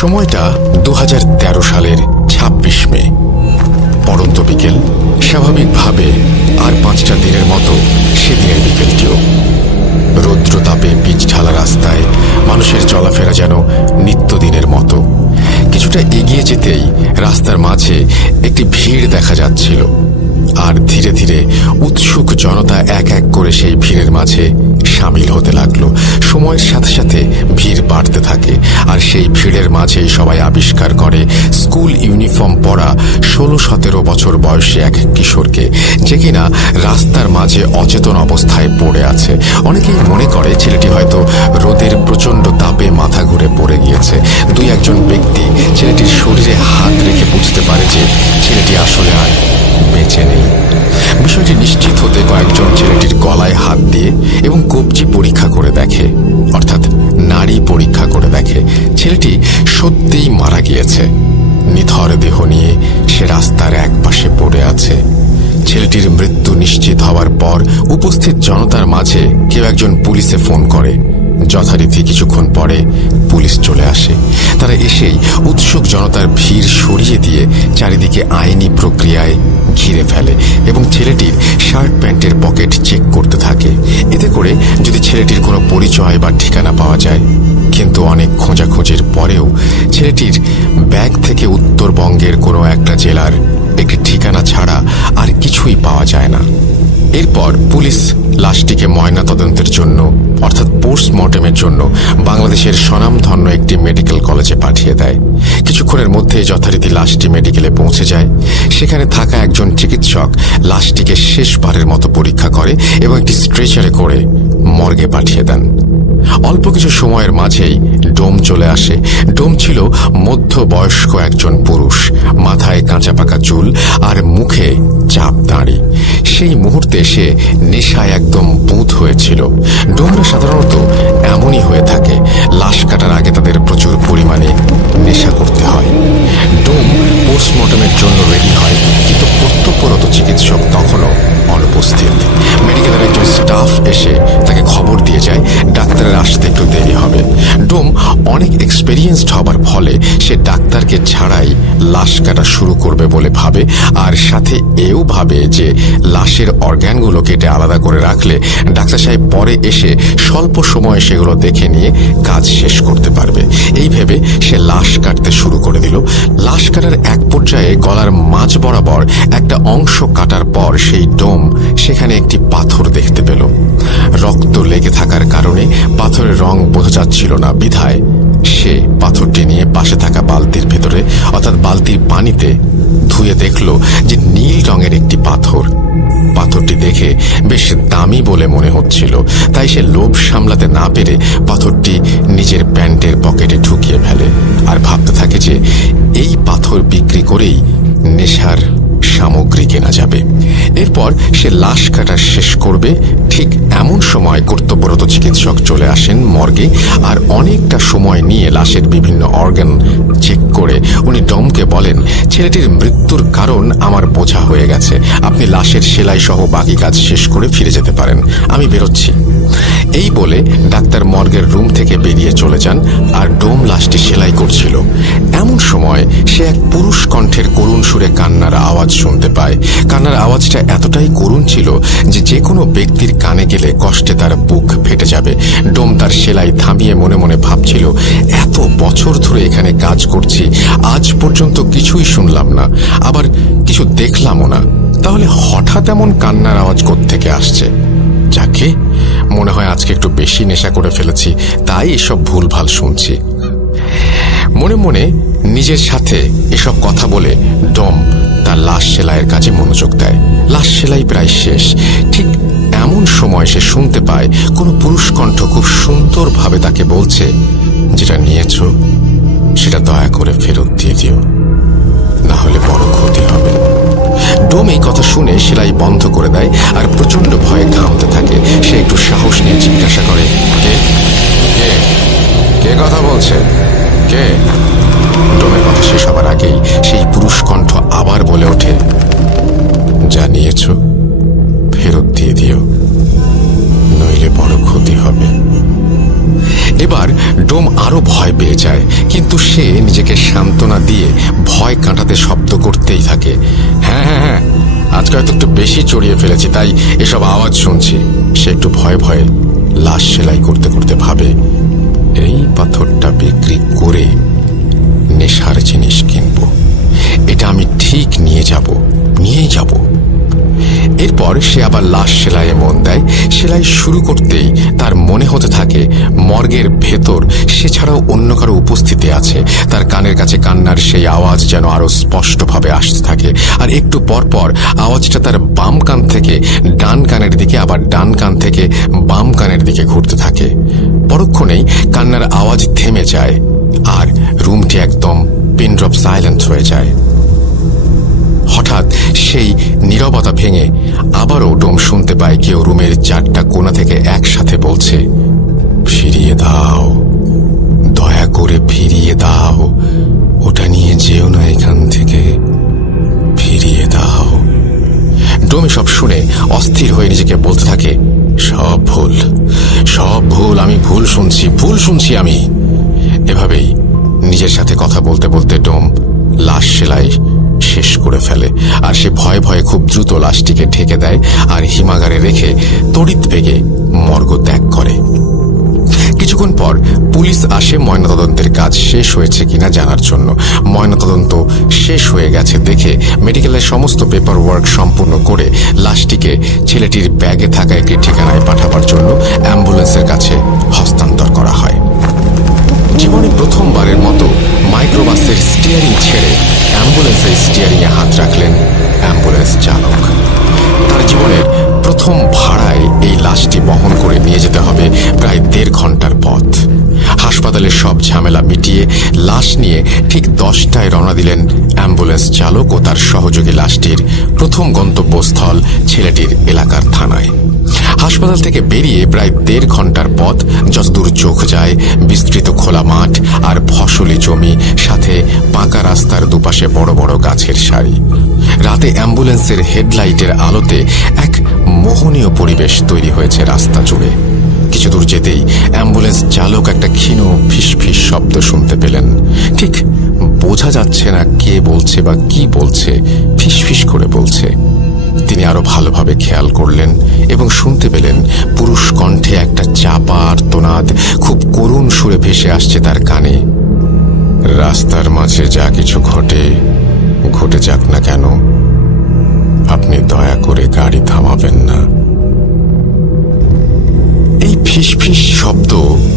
সময়টা 2013 সালের 26 মে। পড়ন্ত বিকেল। স্বাভাবিকভাবে আর 5টা দিনের মতো সেদিনের বিকেলটিও। রৌদ্রতাপে পিচ ঢালা রাস্তায় মানুষের চলাফেরা যেন নিত্যদিনের মতো। কিছুটা এগিয়ে যেতেই রাস্তার মাঝে একটি ভিড় দেখা যাচ্ছিল, আর ধীরে ধীরে উৎসুক জনতা এক এক করে সেই ভিড়ের মাঝে সামিল হতে লাগলো। সময়ের সাথে সাথে ভিড় বাড়তে থাকে, আর সেই ভিড়ের মাঝেই সবাই আবিষ্কার করে স্কুল ইউনিফর্ম পরা 16-17 বছর বয়সী এক কিশোরকে, যে কিনা রাস্তার মাঝে অচেতন অবস্থায় পড়ে আছে। অনেকেই মনে করে ছেলেটি হয়তো রোদের প্রচণ্ড তাপে মাথা ঘুরে পড়ে গিয়েছে। 2-1 ব্যক্তি ছেলেটির শরীরে হাত রেখে বুঝতে পারে যে ছেলেটি আসলে আর বেঁচে নেই। বিষয়টি নিশ্চিত হতে কয়েকজন ছেলেটির গলায় হাত দিয়ে এবং কবজি পরীক্ষা করে দেখে, অর্থাৎ নাড়ি পরীক্ষা করে দেখে ছেলেটি সত্যিই মারা গিয়েছে। নিথর দেহ নিয়ে সে রাস্তার এক পাশে পড়ে আছে। ছেলেটির মৃত্যু নিশ্চিত হওয়ার পর উপস্থিত জনতার মাঝে কেউ একজন পুলিশে ফোন করে। যথারীতি কিছুক্ষণ পরে পুলিশ চলে আসে। তারা এসেই উৎসুক জনতার ভিড় সরিয়ে দিয়ে চারিদিকে আইনি প্রক্রিয়ায় ঘিরে ফেলে এবং ছেলেটির শার্ট প্যান্টের পকেট চেক করতে থাকে, এতে করে যদি ছেলেটির কোনো পরিচয় বা ঠিকানা পাওয়া যায়। কিন্তু অনেক খোঁজাখুঁজির পরেও ছেলেটির ব্যাগ থেকে উত্তরবঙ্গের কোনো একটা জেলার একটি ঠিকানা ছাড়া আর কিছুই পাওয়া যায় না। এরপর পুলিশ লাশটিকে ময়না তদন্তের জন্য, অর্থাৎ পোস্টমর্টেমের জন্য বাংলাদেশের স্বনামধন্য একটি মেডিকেল কলেজে পাঠিয়ে দেয়। কিছুক্ষণের মধ্যে যথারীতি লাশটি মেডিকেলে পৌঁছে যায়। সেখানে থাকা একজন চিকিৎসক লাশটিকে শেষবারের মতো পরীক্ষা করে এবং একটি স্ট্রেচারে করে মর্গে পাঠিয়ে দেন। অল্প কিছু সময়ের মাঝেই ডোম চলে আসে। ডোম ছিল মধ্যবয়স্ক একজন পুরুষ, মাথায় কাঁচা পাকা চুল আর মুখে চাপ দাঁড়ি। সেই মুহূর্তে সে নেশায় একদম বুঁদ হয়েছিল। ডোমরা সাধারণত এমনই হয়ে থাকে, লাশ কাটার আগে তাদের প্রচুর পরিমাণে নেশা করতে হয়। ডোম পোস্টমর্টমের জন্য রেডি হয়, কিন্তু কর্তব্যরত চিকিৎসক তখনও অনুপস্থিত। মেডিকেলের একজন স্টাফ এসে তাকে খবর দিয়ে যায় ডাক্তারের আসতে একটু দেরি হবে। ডোম অনেক এক্সপেরিয়েন্সড হবার ফলে সে ডাক্তারকে ছাড়াই লাশ কাটা শুরু করবে বলে ভাবে, আর সাথে এও ভাবে যে লাশের অর্গ্যানগুলো কেটে আলাদা করে রাখলে ডাক্তার সাহেব পরে এসে স্বল্প সময়ে সেগুলো দেখে নিয়ে কাজ শেষ করতে পারবে। এই ভেবে সে লাশ কাটতে শুরু করে দিল। লাশ কাটার এক পর্যায়ে গলার মাঝ বরাবর একটা অংশ কাটার পর সেই ডোম সেখানে একটি পাথর দেখতে পেল। রক্ত লেগে থাকার কারণে পাথরের রং বোঝা যাচ্ছিল না, বিধায় সে পাথরটি নিয়ে পাশে থাকা বালতির ভেতরে, অর্থাৎ বালতির পানিতে ধুয়ে দেখল যে নীল রঙের একটি পাথর। পাথরটি দেখে বেশ দামি বলে মনে হচ্ছিল, তাই সে লোভ সামলাতে না পেরে পাথরটি নিজের প্যান্টের পকেটে ঢুকিয়ে ফেলে আর ভাবতে থাকে যে এই পাথর বিক্রি করেই নেশার সামগ্রী কেনা যাবে। এরপর সে লাশ কাটা শেষ করবে। ঠিক এমন সময় কর্তব্যরত চিকিৎসক চলে আসেন মর্গে, আর অনেকটা সময় নিয়ে লাশের বিভিন্ন অর্গান চেক করে উনি ডোমকে বলেন, ছেলেটির মৃত্যুর কারণ আমার বোঝা হয়ে গেছে, আপনি লাশের সেলাই সহ বাকি কাজ শেষ করে ফিরে যেতে পারেন, আমি বেরোচ্ছি। এই বলে ডাক্তার মর্গের রুম থেকে বেরিয়ে চলে যান, আর ডোম লাশটি সেলাই করছিল। এমন সময় সে এক পুরুষ কণ্ঠের করুণ সুরে কান্নার আওয়াজ শুনতে পায়। কান্নার আওয়াজটা এতটাই করুণ ছিল যে যে কোনো ব্যক্তির কানে গেলে কষ্টে তার বুক ফেটে যাবে। ডোম তার সেলাই থামিয়ে মনে মনে ভাবছিল, এত বছর ধরে এখানে কাজ করছি, আজ পর্যন্ত কিছুই শুনলাম না, আবার কিছু দেখলামও না, তাহলে হঠাৎ এমন কান্নার আওয়াজ কোত্থেকে আসছে? যাকে মনে হয় আজকে একটু বেশি নেশা করে ফেলেছি, তাই এসব ভুলভাল শুনছি। মনে মনে নিজের সাথে এসব কথা বলে ডোম তার লাশ সেলাইয়ের কাজে মনোযোগ দেয়। লাশ সেলাই প্রায় শেষ। ঠিক এমন সময় সে শুনতে পায় কোনো পুরুষ কণ্ঠ খুব সুন্দরভাবে তাকে বলছে, যেটা নিয়েছ সেটা দয়া করে ফেরত দিয়ে দিও, না হলে বড় ক্ষতি হবে। ডোম এই কথা শুনে সেলাই বন্ধ করে দেয় আর প্রচন্ড ভয়ে ঘামতে থাকে। সে একটু সাহস নিয়ে জিজ্ঞাসা করে, কে কে কে কথা বলছে, কে? ডোমের কথা শেষ হবার আগেই সেই পুরুষ কণ্ঠ আবার বলে ওঠে, যা নিয়েছ ফেরত দিয়ে দিও, নইলে বড় ক্ষতি হবে। এবার ডোম আরো ভয় পেয়ে যায়, কিন্তু সে নিজেকে সান্ত্বনা দিয়ে ভয় কাঁটাতে শব্দ করতেই থাকে। হ্যাঁ হ্যাঁ হ্যাঁ, আজকে হয়তো একটু বেশি চড়িয়ে ফেলেছি, তাই এসব আওয়াজ শুনছি। সে একটু ভয়ে ভয়ে লাশ সেলাই করতে করতে ভাবে, এই পাথরটা বিক্রি করে নেশার জিনিস কিনবো, এটা আমি ঠিক নিয়েই যাব। এরপর সে আবার লাশ সেলাইয়ে মন দেয়। সেলাই শুরু করতেই তার মনে হতে থাকে মর্গের ভেতর সে ছাড়াও অন্য কারো উপস্থিতি আছে। তার কানের কাছে কান্নার সেই আওয়াজ যেন আরো স্পষ্টভাবে আসতে থাকে, আর একটু পর পর আওয়াজটা তার বাম কান থেকে ডান কানের দিকে, আবার ডান কান থেকে বাম কানের দিকে ঘুরতে থাকে। পরক্ষণেই কান্নার আওয়াজ থেমে যায় আর রুমটি একদম পিনড্রপ সাইলেন্ট হয়ে যায়। হঠাৎ সেই নীরবতা ভেঙে আবারও ডোম শুনতে পায় কেউ রুমের 4টা কোণা থেকে একসাথে বলছে, ফিরিয়ে দাও, দয়া করে ফিরিয়ে দাও, ওটা নিয়ে যেও না এখান থেকে, ফিরিয়ে দাও। ডোম সব শুনে অস্থির হয়ে নিজেকে বলতে থাকে, সব ভুল, আমি ভুল শুনছি আমি। এভাবেই নিজের সাথে কথা বলতে বলতে ডোম লাশ সেলাই শেষ করে ফেলে, আর সে ভয়ে ভয়ে খুব দ্রুত লাশটিকে ঢেকে দেয় আর হিমাগারে রেখে তড়িৎ বেগে মর্গ ত্যাগ করে। কিছুক্ষণ পর পুলিশ আসে ময়নাতদন্তের কাজ শেষ হয়েছে কিনা জানার জন্য। ময়নাতদন্ত শেষ হয়ে গেছে দেখে মেডিকেলের সমস্ত পেপার ওয়ার্ক সম্পূর্ণ করে লাশটিকে ছেলেটির ব্যাগে থাকা একটি ঠিকানায় পাঠাবার জন্য অ্যাম্বুলেন্সের কাছে হস্তান্তর করা হয়। জীবনে প্রথমবারের মতো মাইক্রোবাসের স্টিয়ারিং ছেড়ে অ্যাম্বুলেন্সের স্টিয়ারিংয়ে হাত রাখলেন অ্যাম্বুলেন্স চালক। তার জীবনের প্রথম ভাড়ায় এই লাশটি বহন করে নিয়ে যেতে হবে প্রায় 1.5 ঘন্টার পথ। হাসপাতালের সব ঝামেলা মিটিয়ে লাশ নিয়ে ঠিক 10টায় রওনা দিলেন অ্যাম্বুলেন্স চালক ও তার সহযোগী লাশটির প্রথম গন্তব্যস্থল ছেলেটির এলাকার থানায়। হাসপাতাল থেকে বেরিয়ে প্রায় 1.5 ঘন্টার পথ। যতদূর চোখ যায় বিস্তৃত খোলা মাঠ আর ফসলি জমি, সাথে পাকা রাস্তার দুপাশে বড় বড় গাছের সারি। রাতে অ্যাম্বুলেন্সের হেডলাইটের আলোতে এক মোহনীয় পরিবেশ তৈরি হয়েছে রাস্তা জুড়ে। কিছু দূর যেতেই অ্যাম্বুলেন্স চালক একটা ক্ষীণ ফিসফিস শব্দ শুনতে পেলেন। ঠিক বোঝা যাচ্ছে না কে বলছে বা কি বলছে, ফিসফিস করে বলছে। তিনি আরো ভালোভাবে খেয়াল করলেন এবং শুনতে পেলেন পুরুষ কণ্ঠে একটা চাপা আর্তনাদ খুব করুণ সুরে ভেসে আসছে তার কানে। রাস্তার মাঝে যা কিছু ঘটে যাক না কেন, আপনি দয়া করে গাড়ি থামাবেন না। এই ফিসফিস শব্দ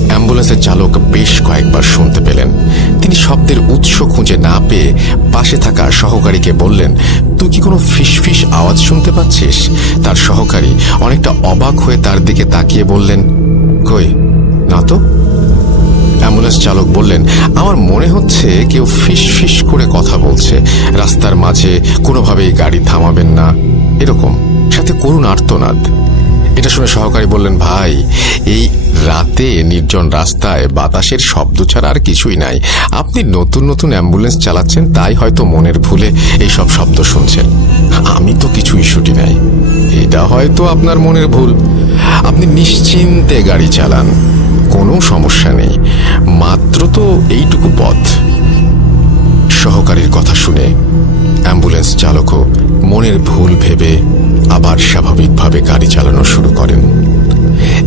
অ্যাম্বুলেন্সের চালক বেশ কয়েকবার শুনতে পেলেন। তিনি শব্দের উৎস খুঁজে না পেয়ে পাশে থাকা সহকারীকে বললেন, তুই কি কোনো ফিসফিস আওয়াজ শুনতে পাচ্ছিস? তার সহকারী অনেকটা অবাক হয়ে তার দিকে তাকিয়ে বললেন, কই না তো। অ্যাম্বুলেন্স চালক বললেন, আমার মনে হচ্ছে কেউ ফিসফিস করে কথা বলছে, রাস্তার মাঝে কোনোভাবেই গাড়ি থামাবেন না, এরকম, সাথে করুণ আর্তনাদ। এটা শুনে সহকারী বললেন, ভাই, এই রাতে নির্জন রাস্তায় বাতাসের শব্দ ছাড়া আর কিছুই নাই। আপনি নতুন নতুন অ্যাম্বুলেন্স চালাচ্ছেন, তাই হয়তো মনের ভুলে এই সব শব্দ শুনছেন। আমি তো কিছুই শুটি নাই, এটা হয়তো আপনার মনের ভুল। আপনি নিশ্চিন্তে গাড়ি চালান, কোনো সমস্যা নেই, মাত্র তো এইটুকু পথ। সহকারীর কথা শুনে অ্যাম্বুলেন্স চালকও মনের ভুল ভেবে আবার স্বাভাবিকভাবে গাড়ি চালানো শুরু করেন।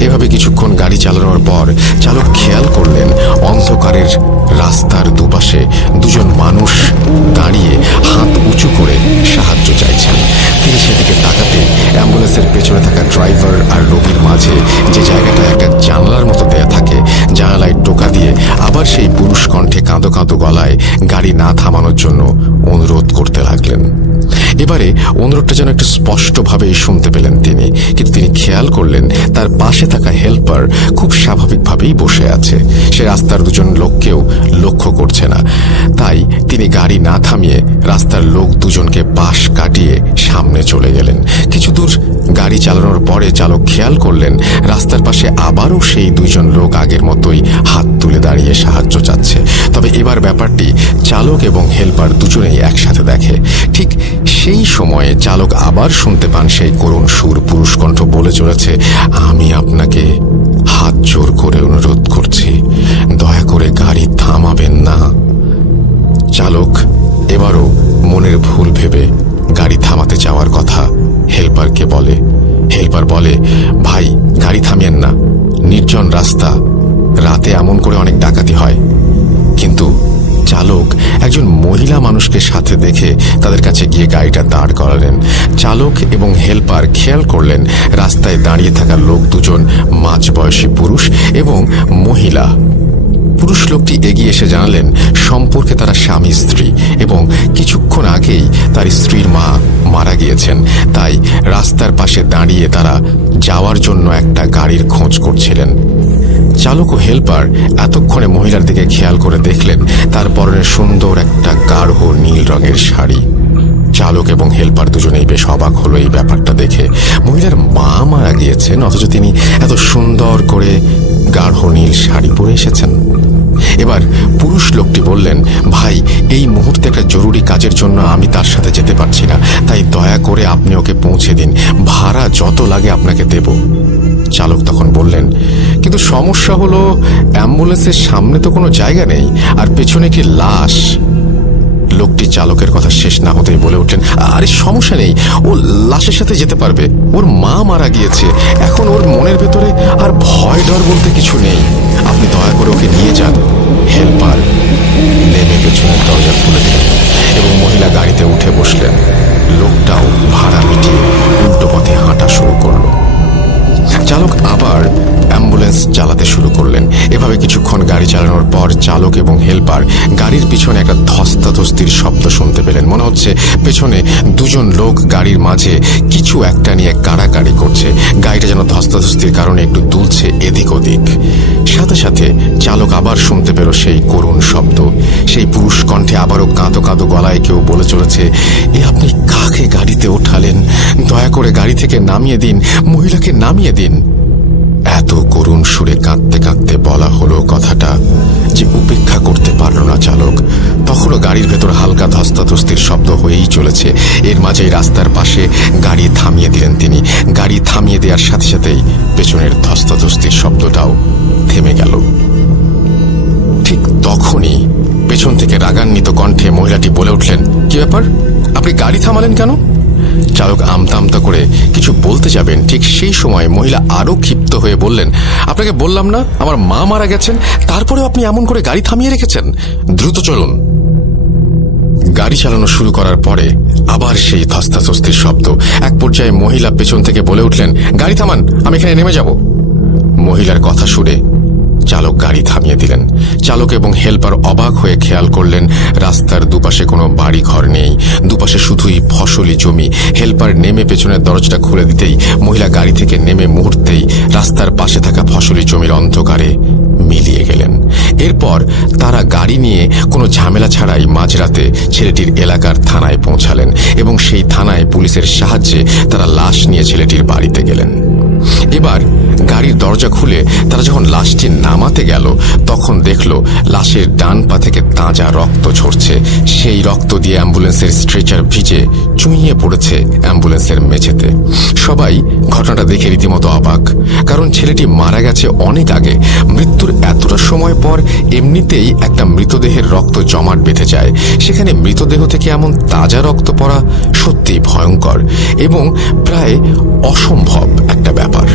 এভাবে কিছুক্ষণ গাড়ি চালানোর পর চালক খেয়াল করলেন অন্ধকারের রাস্তার দুপাশে দুজন মানুষ দাঁড়িয়ে হাত উঁচু করে সাহায্য চাইছেন। তিনি সেদিকে তাকাতে অ্যাম্বুলেন্সের পেছনে থাকা ড্রাইভার আর রোগীর মাঝে যে জায়গাটা একটা জানলার মতো দেয়া থাকে, জানালায় টোকা দিয়ে আবার সেই পুরুষ কণ্ঠে কাঁদো কাঁদো গলায় গাড়ি না থামানোর জন্য অনুরোধ করতে লাগলেন। এবারে অনুরোধটা যেন একটু স্পষ্টভাবেই শুনতে পেলেন তিনি, কিন্তু তিনি খেয়াল করলেন তার পাশে থাকা হেল্পার খুব স্বাভাবিকভাবেই বসে আছে। সে রাস্তার দুজন লোককেও লক্ষ্য করছে না। তাই তিনি গাড়ি না থামিয়ে রাস্তার লোক দুজনকে পাশ কাটিয়ে সামনে চলে গেলেন। কিছু দূর গাড়ি চালানোর পরে চালক খেয়াল করলেন রাস্তার পাশে আবারও সেই দুজন লোক আগের মতোই হাত তুলে দাঁড়িয়ে সাহায্য চাচ্ছে। তবে এবার এবার ব্যাপারটি চালক এবং হেলপার দুজনেই একসাথে দেখে। ঠিক সেই সময়ে চালক আবার শুনতে পান সেই করুণ সুর, পুরুষ কণ্ঠ বলে চলেছে, আমি আপনাকে হাত জোর করে অনুরোধ করছি, দয়া করে গাড়ি থামাবেন না। চালক এবারও মনের ভুল ভেবে গাড়ি থামাতে যাওয়ার কথা হেলপারকে বলে। হেলপার বলে, ভাই গাড়ি থামিয়েন না, নির্জন রাস্তা, রাতে এমন করে অনেক ডাকাতি হয়। কিন্তু চালক একজন মহিলা মানুষকে সাথে দেখে তাদের কাছে গিয়ে গাড়িটা দাঁড় করালেন। চালক এবং হেলপার খেয়াল করলেন রাস্তায় দাঁড়িয়ে থাকা লোক দুজন মাঝবয়সী পুরুষ এবং মহিলা। পুরুষ লোকটি এগিয়ে এসে জানালেন সম্পর্কে তারা স্বামী স্ত্রী এবং কিছুক্ষণ আগেই তার স্ত্রীর মা মারা গিয়েছেন, তাই রাস্তার পাশে দাঁড়িয়ে তারা যাওয়ার জন্য একটা গাড়ির খোঁজ করছিলেন। চালক ও হেলপার এতক্ষণে মহিলার দিকে খেয়াল করে দেখলেন তার পরনে সুন্দর একটা গাঢ় নীল রঙের শাড়ি। চালক এবং হেলপার দুজনেই বেশ অবাক হলো এই ব্যাপারটা দেখে। মহিলার মা মারা গিয়েছেন, অথচ তিনি এত সুন্দর করে গাঢ় নীল শাড়ি পরে এসেছেন। এবার পুরুষ লোকটি বললেন, ভাই এই মুহূর্তে একটা জরুরি কাজের জন্য আমি তার সাথে যেতে পারছি না, তাই দয়া করে আপনি ওকে পৌঁছে দিন, ভাড়া যত লাগে আপনাকে দেব। চালক তখন বললেন, কিন্তু সমস্যা হলো অ্যাম্বুলেন্সের সামনে তো কোনো জায়গা নেই, আর পেছনে একটি লাশ। লোকটি চালকের কথা শেষ না হতেই বলে উঠলেন, আরে সমস্যা নেই, ও লাশের সাথে যেতে পারবে, ওর মা মারা গিয়েছে, এখন ওর মনের ভেতরে আর ভয় ডর বলতে কিছু নেই, আপনি দয়া করে ওকে নিয়ে যান। হেলপার নেমে পেছনের দরজা খুলে দিলেন এবং মহিলা গাড়িতে উঠে বসলেন। লোকটাও ভাড়া মিটিয়ে উল্টো পথে হাঁটা শুরু করল। চালক আবার অ্যাম্বুলেন্স চালাতে শুরু করলেন। এভাবে কিছুক্ষণ গাড়ি চালানোর পর চালক এবং হেলপার গাড়ির পিছনে একটা ধস্তাধস্তির শব্দ শুনতে পেলেন। মনে হচ্ছে পেছনে দুজন লোক গাড়ির মাঝে কিছু একটা নিয়ে কাড়াকাড়ি করছে। গাড়িটা যেন ধস্তাধস্তির কারণে একটু দুলছে এদিক ওদিক। সাথে সাথে চালক আবার শুনতে পেল সেই করুণ শব্দ। সেই পুরুষ কণ্ঠে আবারও কাঁদো কাঁদো গলায় কেউ বলে চলেছে, এ আপনি কাকে গাড়িতে ওঠালেন, দয়া করে গাড়ি থেকে নামিয়ে দিন, মহিলাকে নামিয়ে দিন। এত করুণ সুরে কাঁদতে কাঁদতে বলা হলো কথাটা যে উপেক্ষা করতে পারল না চালক। তখনও গাড়ির ভেতর হালকা ধস্তাধস্তির শব্দ হয়েই চলেছে। এর মাঝেই রাস্তার পাশে গাড়ি থামিয়ে দিলেন তিনি। গাড়ি থামিয়ে দেওয়ার সাথে সাথেই পেছনের ধস্তাধস্তির শব্দটাও থেমে গেল। ঠিক তখনই পেছন থেকে রাগান্বিত কণ্ঠে মহিলাটি বলে উঠলেন, কি ব্যাপার, আপনি গাড়ি থামালেন কেন? চালক আমতা আমতা করে কিছু বলতে যাবেন, ঠিক সেই সময় মহিলা আরো ক্ষিপ্ত হয়ে বললেন, আপনাকে বললাম না আমার মা মারা গেছেন, তারপরেও আপনি এমন করে গাড়ি থামিয়ে রেখেছেন, দ্রুত চলুন। গাড়ি চালানো শুরু করার পরে আবার সেই ধস্তাধস্তির শব্দ। এক পর্যায়ে মহিলা পেছন থেকে বলে উঠলেন, গাড়ি থামান, আমি এখানে নেমে যাব। মহিলার কথা শুনে চালক গাড়ি থামিয়ে দিলেন। চালক এবং হেলপার অবাক হয়ে খেয়াল করলেন রাস্তার দুপাশে কোনো বাড়ি ঘর নেই, দুপাশে শুধুই ফসলি জমি। হেলপার নেমে পেছনের দরজাটা খুলে দিতেই মহিলা গাড়ি থেকে নেমে মুহূর্তেই রাস্তার পাশে থাকা ফসলি জমির অন্ধকারে মিলিয়ে গেলেন। এরপর তারা গাড়ি নিয়ে কোনো ঝামেলা ছাড়াই মাঝরাতে ছেলেটির এলাকার থানায় পৌঁছালেন এবং সেই থানায় পুলিশের সাহায্যে তারা লাশ নিয়ে ছেলেটির বাড়িতে গেলেন। এবার গাড়ির দরজা খুলে তারা যখন লাশটি নামাতে গেল তখন দেখল লাশের ডান পা থেকে তাজা রক্ত ঝরছে। সেই রক্ত দিয়ে অ্যাম্বুলেন্সের স্ট্রেচার ভিজে চুইয়ে পড়েছে অ্যাম্বুলেন্সের মেঝেতে। সবাই ঘটনাটা দেখে রীতিমতো অবাক, কারণ ছেলেটি মারা গেছে অনেক আগে। মৃত্যুর এতটা সময় পর এমনিতেই একটা মৃতদেহের রক্ত জমাট বেঁধে যায়, সেখানে মৃতদেহ থেকে এমন তাজা রক্ত পড়া সত্যি ভয়ঙ্কর এবং প্রায় অসম্ভব একটা ব্যাপার।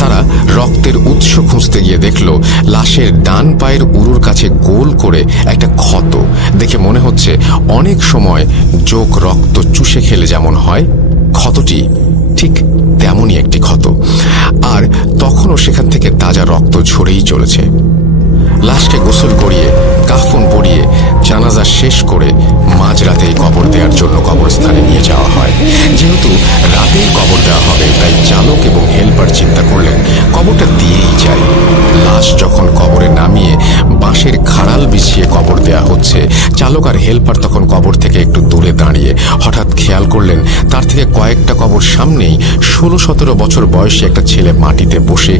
তারা রক্তের উৎস খুঁজতে গিয়ে দেখল লাশের ডান পায়ের উরুর কাছে গোল করে একটা ক্ষত। দেখে মনে হচ্ছে অনেক সময় যোগ রক্ত চুষে খেলে যেমন হয়, ক্ষতটি ঠিক তেমনই একটি ক্ষত। আর তখনও সেখান থেকে তাজা রক্ত ঝরেই চলেছে। লাশকে গোসল করিয়ে কাফন পরিয়ে জানাজা শেষ করে মাঝরাতেই কবর দেওয়ার জন্য কবরস্থানে নিয়ে যাওয়া হয়। যেহেতু রাতেই কবর দেওয়া হবে তাই চালক এবং হেলপার চিন্তা করলেন কবরটা দিয়েই যায়। লাশ যখন কবরে নামিয়ে বাঁশের খাড়াল বিছিয়ে কবর দেওয়া হচ্ছে, চালক আর হেলপার তখন কবর থেকে একটু দূরে দাঁড়িয়ে হঠাৎ খেয়াল করলেন তার থেকে কয়েকটা কবর সামনেই 16-17 বছর বয়সী একটা ছেলে মাটিতে বসে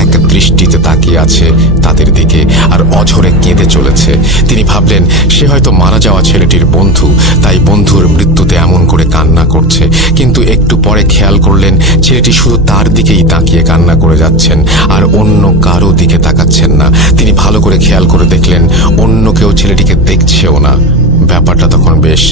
এক দৃষ্টিতে তাকিয়ে আছে তাদের দিকে আর অঝরে কেঁদে চলেছে। তিনি ভাবলেন সে হয়তো মারা যাওয়া ছেলেটির বন্ধু, তাই বন্ধুর মৃত্যুতে এমন করে কান্না করছে। কিন্তু একটু পরে খেয়াল করলেন ছেলেটি শুধু তার দিকেই তাকিয়ে কান্না করে যাচ্ছেন, আর অন্য কারো দিকে তাকাচ্ছেন না। তিনি ভালো করে খেয়াল করে দেখলেন অন্য কেউ ছেলেটিকে দেখছেও না। ব্যাপারটা তখন বেশ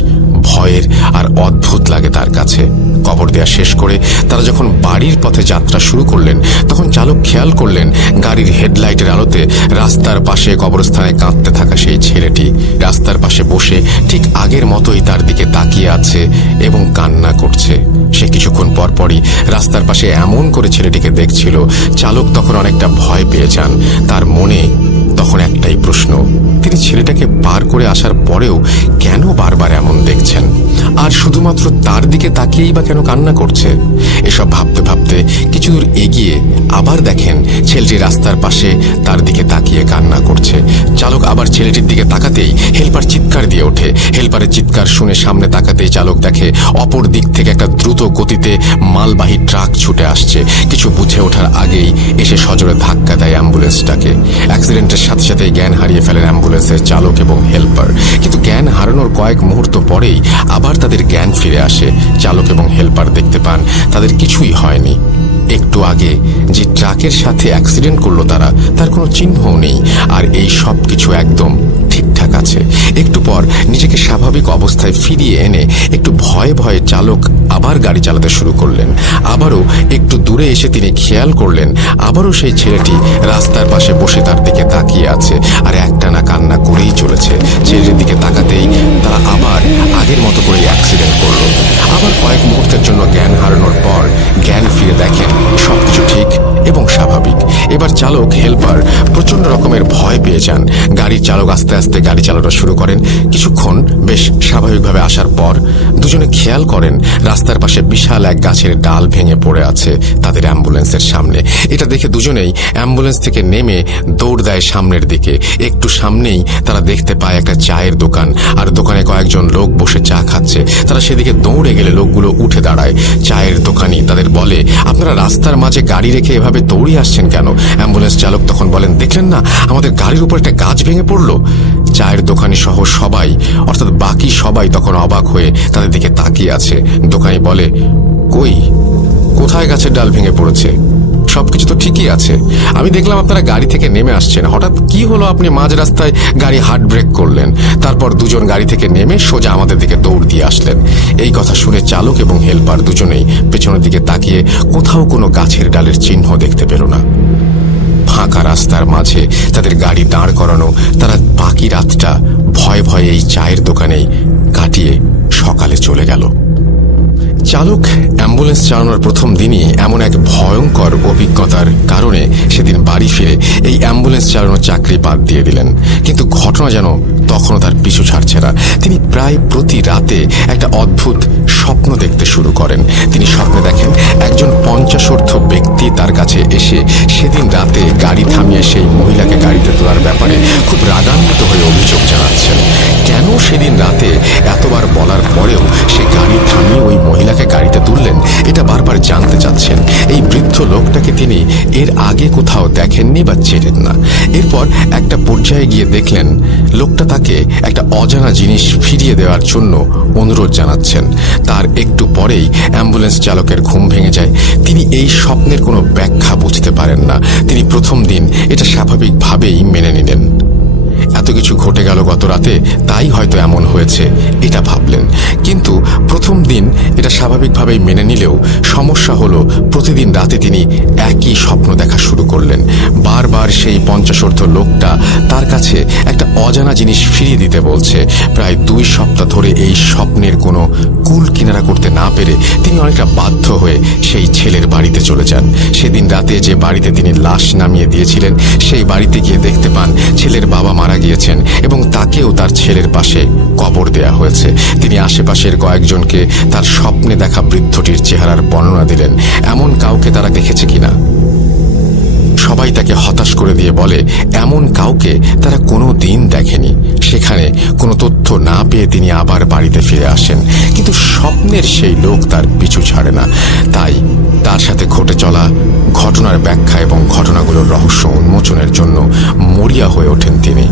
ভয়ের আর অদ্ভুত লাগে তার কাছে। কবর দেয়া শেষ করে তারা যখন বাড়ির পথে যাত্রা শুরু করলেন, তখন চালক খেয়াল করলেন গাড়ির হেডলাইটের আলোতে রাস্তার পাশে কবরস্থানে কাঁদতে থাকা সেই ছেলেটি রাস্তার পাশে বসে ঠিক আগের মতোই তার দিকে তাকিয়ে আছে এবং কান্না করছে। সে কিছুক্ষণ পরপরই রাস্তার পাশে এমন করে ছেলেটিকে দেখছিল, চালক তখন অনেকটা ভয় পেয়ে যান। তার মনে তখন একটাই প্রশ্ন, তিনি ছেলেটাকে পার করে আসার পরেও কেন বারবার এমন দেখছেন, আর শুধুমাত্র তার দিকে তাকিয়েই বা কেন কান্না করছে? এসব ভাবতে ভাবতে কিছু দূর এগিয়ে আবার দেখেন ছেলেটি রাস্তার পাশে তার দিকে তাকিয়ে কান্না করছে। চালক আবার ছেলেটির দিকে তাকাতেই হেল্পার চিৎকার দিয়ে ওঠে। হেল্পারের চিৎকার শুনে সামনে তাকাতেই চালক দেখে অপর দিক থেকে একটা দ্রুত গতিতে মালবাহী ট্রাক ছুটে আসছে। কিছু বুঝে ওঠার আগেই এসে সজোরে ধাক্কা দেয় অ্যাম্বুলেন্সটাকে। অ্যাক্সিডেন্টের সাথে সাথে জ্ঞান হারিয়ে ফেলেন অ্যাম্বুলেন্সের চালক এবং হেল্পার। কিন্তু জ্ঞান হারানোর কয়েক মুহূর্ত পরেই আবার তাদের জ্ঞান ফিরে আসে। চালক এবং হেল্পার দেখতে পান তাদের কিছুই হয়নি। একটু আগে যে ট্রাকের সাথে অ্যাক্সিডেন্ট করলো তার কোনো চিহ্নও নেই, আর এই সব কিছু একদম ঠিকঠাক আছে। একটু পর নিজেকে স্বাভাবিক অবস্থায় ফিরিয়ে এনে একটু ভয়ে ভয়ে চালক আবার গাড়ি চালাতে শুরু করলেন। আবারও একটু দূরে এসে তিনি খেয়াল করলেন আবারও সেই ছেলেটি রাস্তার পাশে বসে তার দিকে তাকিয়ে আছে, আর একটানা কান্না করেই চলেছে। ছেলেটির দিকে তাকাতেই তারা আবার আগের মতো করে অ্যাক্সিডেন্ট করলো। আবার কয়েক মুহূর্তের জন্য জ্ঞান হারানোর পর জ্ঞান ফিরে দেখেন সবকিছু ঠিক এবং স্বাভাবিক। এবার চালক হেল্পার প্রচন্ড রকমের ভয় পেয়ে যান। গাড়ির চালক আস্তে আস্তে গাড়ি চালানো শুরু করেন। কিছুক্ষণ বেশ স্বাভাবিকভাবে আসার পর দুজনে খেয়াল করেন রাস্তার পাশে বিশাল এক গাছের ডাল ভেঙে পড়ে আছে তাদের অ্যাম্বুলেন্সের সামনে। এটা দেখে দুজনেই অ্যাম্বুলেন্স থেকে নেমে দৌড় দেয় সামনের দিকে। একটু সামনেই তারা দেখতে পায় একটা চায়ের দোকান, আর দোকানে কয়েকজন লোক বসে চা খাচ্ছে। তারা সেদিকে দৌড়ে গেলে লোকগুলো উঠে দাঁড়ায়। চায়ের দোকানি তাদের বলে, আপনারা রাস্তার মাঝে গাড়ি রেখে এভাবে দৌড়ে আসছেন কেন? অ্যাম্বুলেন্স চালক তখন বলেন, দেখলেন না আমাদের গাড়ির উপর একটা গাছ ভেঙে পড়লো। চায়ের দোকানি সহ সবাই, অর্থাৎ বাকি সবাই তখন অবাক হয়ে তাদের দিকে তাকিয়ে আছে। দোকানি বলে, কোথায় গাছের ডাল ভেঙে পড়েছে? সবকিছু তো ঠিকই আছে। আমি দেখলাম আপনারা গাড়ি থেকে নেমে আসছেন, হঠাৎ কি হলো আপনি মাঝ রাস্তায় গাড়ি হার্ড ব্রেক করলেন? তারপর দুজন গাড়ি থেকে নেমে সোজা আমাদের দিকে দৌড় দিয়ে আসলেন। এই কথা শুনে চালক এবং হেল্পার দুজনেই পেছনের দিকে তাকিয়ে কোথাও কোনো গাছের ডালের চিহ্ন দেখতে পেল না। ফাঁকা রাস্তার মাঝে তাদের গাড়ি দাঁড় করানো। তারা বাকি রাতটা ভয়ে ভয়ে এই চায়ের দোকানেই কাটিয়ে সকালে চলে গেল। চালক অ্যাম্বুলেন্স চালানোর প্রথম দিনই এমন এক ভয়ঙ্কর অভিজ্ঞতার কারণে সেদিন বাড়ি ফিরে এই অ্যাম্বুলেন্স চালানোর চাকরি বাদ দিয়ে দিলেন। কিন্তু ঘটনা যেন তখনও তার পিছু ছাড়ছে না। তিনি প্রায় প্রতি রাতে একটা অদ্ভুত স্বপ্ন দেখতে শুরু করেন। তিনি স্বপ্নে দেখেন একজন 50 ব্যক্তি তার কাছে এসে সেদিন রাতে গাড়ি থামিয়ে সেই মহিলাকে গাড়িতে তোলার ব্যাপারে খুব রাগান্বিত হয়ে অভিযোগ জানাচ্ছেন। কেন সেদিন রাতে এতবার বলার পরেও সে গাড়ি থামিয়ে ওই মহিলাকে গাড়িতে তুললেন, এটা বারবার জানতে চাচ্ছেন। এই বৃদ্ধ লোকটাকে তিনি এর আগে কোথাও দেখেননি বা চেনেন না। এরপর একটা পর্যায়ে গিয়ে দেখলেন লোকটা তাকে একটা অজানা জিনিস ফিরিয়ে দেওয়ার জন্য অনুরোধ জানাচ্ছেন। তার একটু পরেই অ্যাম্বুলেন্স চালকের ঘুম ভেঙে যায়। তিনি এই স্বপ্নের কোনো ব্যাখ্যা বুঝতে পারেন না। তিনি প্রথম দিন এটা স্বাভাবিকভাবেই মেনে নিলেন। এত কিছু ঘটে গেল গত রাতে, তাই হয়তো এমন হয়েছে এটা ভাবলেন। কিন্তু প্রথম দিন এটা স্বাভাবিকভাবেই মেনে নিলেও সমস্যা হলো প্রতিদিন রাতে তিনি একই স্বপ্ন দেখা শুরু করলেন। বারবার সেই 50 লোকটা তার কাছে একটা অজানা জিনিস ফিরিয়ে দিতে বলছে। প্রায় 2 সপ্তাহ ধরে এই স্বপ্নের কোনো কুল কিনারা করতে না পেরে তিনি অনেকটা বাধ্য হয়ে সেই ছেলের বাড়িতে চলে যান। সেদিন রাতে যে বাড়িতে তিনি লাশ নামিয়ে দিয়েছিলেন সেই বাড়িতে গিয়ে দেখতে পান ছেলের বাবা মারা গিয়েছেন এবং তাকেও তার ছেলের পাশে কবর দেয়া হয়েছে। তিনি আশেপাশের কয়েকজনকে তার স্বপ্নে দেখা বৃদ্ধটির চেহারার বর্ণনা দিলেন, এমন কাউকে তারা দেখেছে কিনা। সবাই তাকে হতাশ করে দিয়ে বলে এমন কাউকে তারা কোনো দিন দেখেনি। সেখানে কোনো তথ্য না পেয়ে তিনি আবার বাড়িতে ফিরে আসেন, কিন্তু স্বপ্নের সেই লোক তার পিছু ছাড়ে না। তাই তার সাথে ঘটে চলা ঘটনার ব্যাখ্যা এবং ঘটনাগুলোর রহস্য উন্মোচনের জন্য মরিয়া হয়ে ওঠেন তিনি।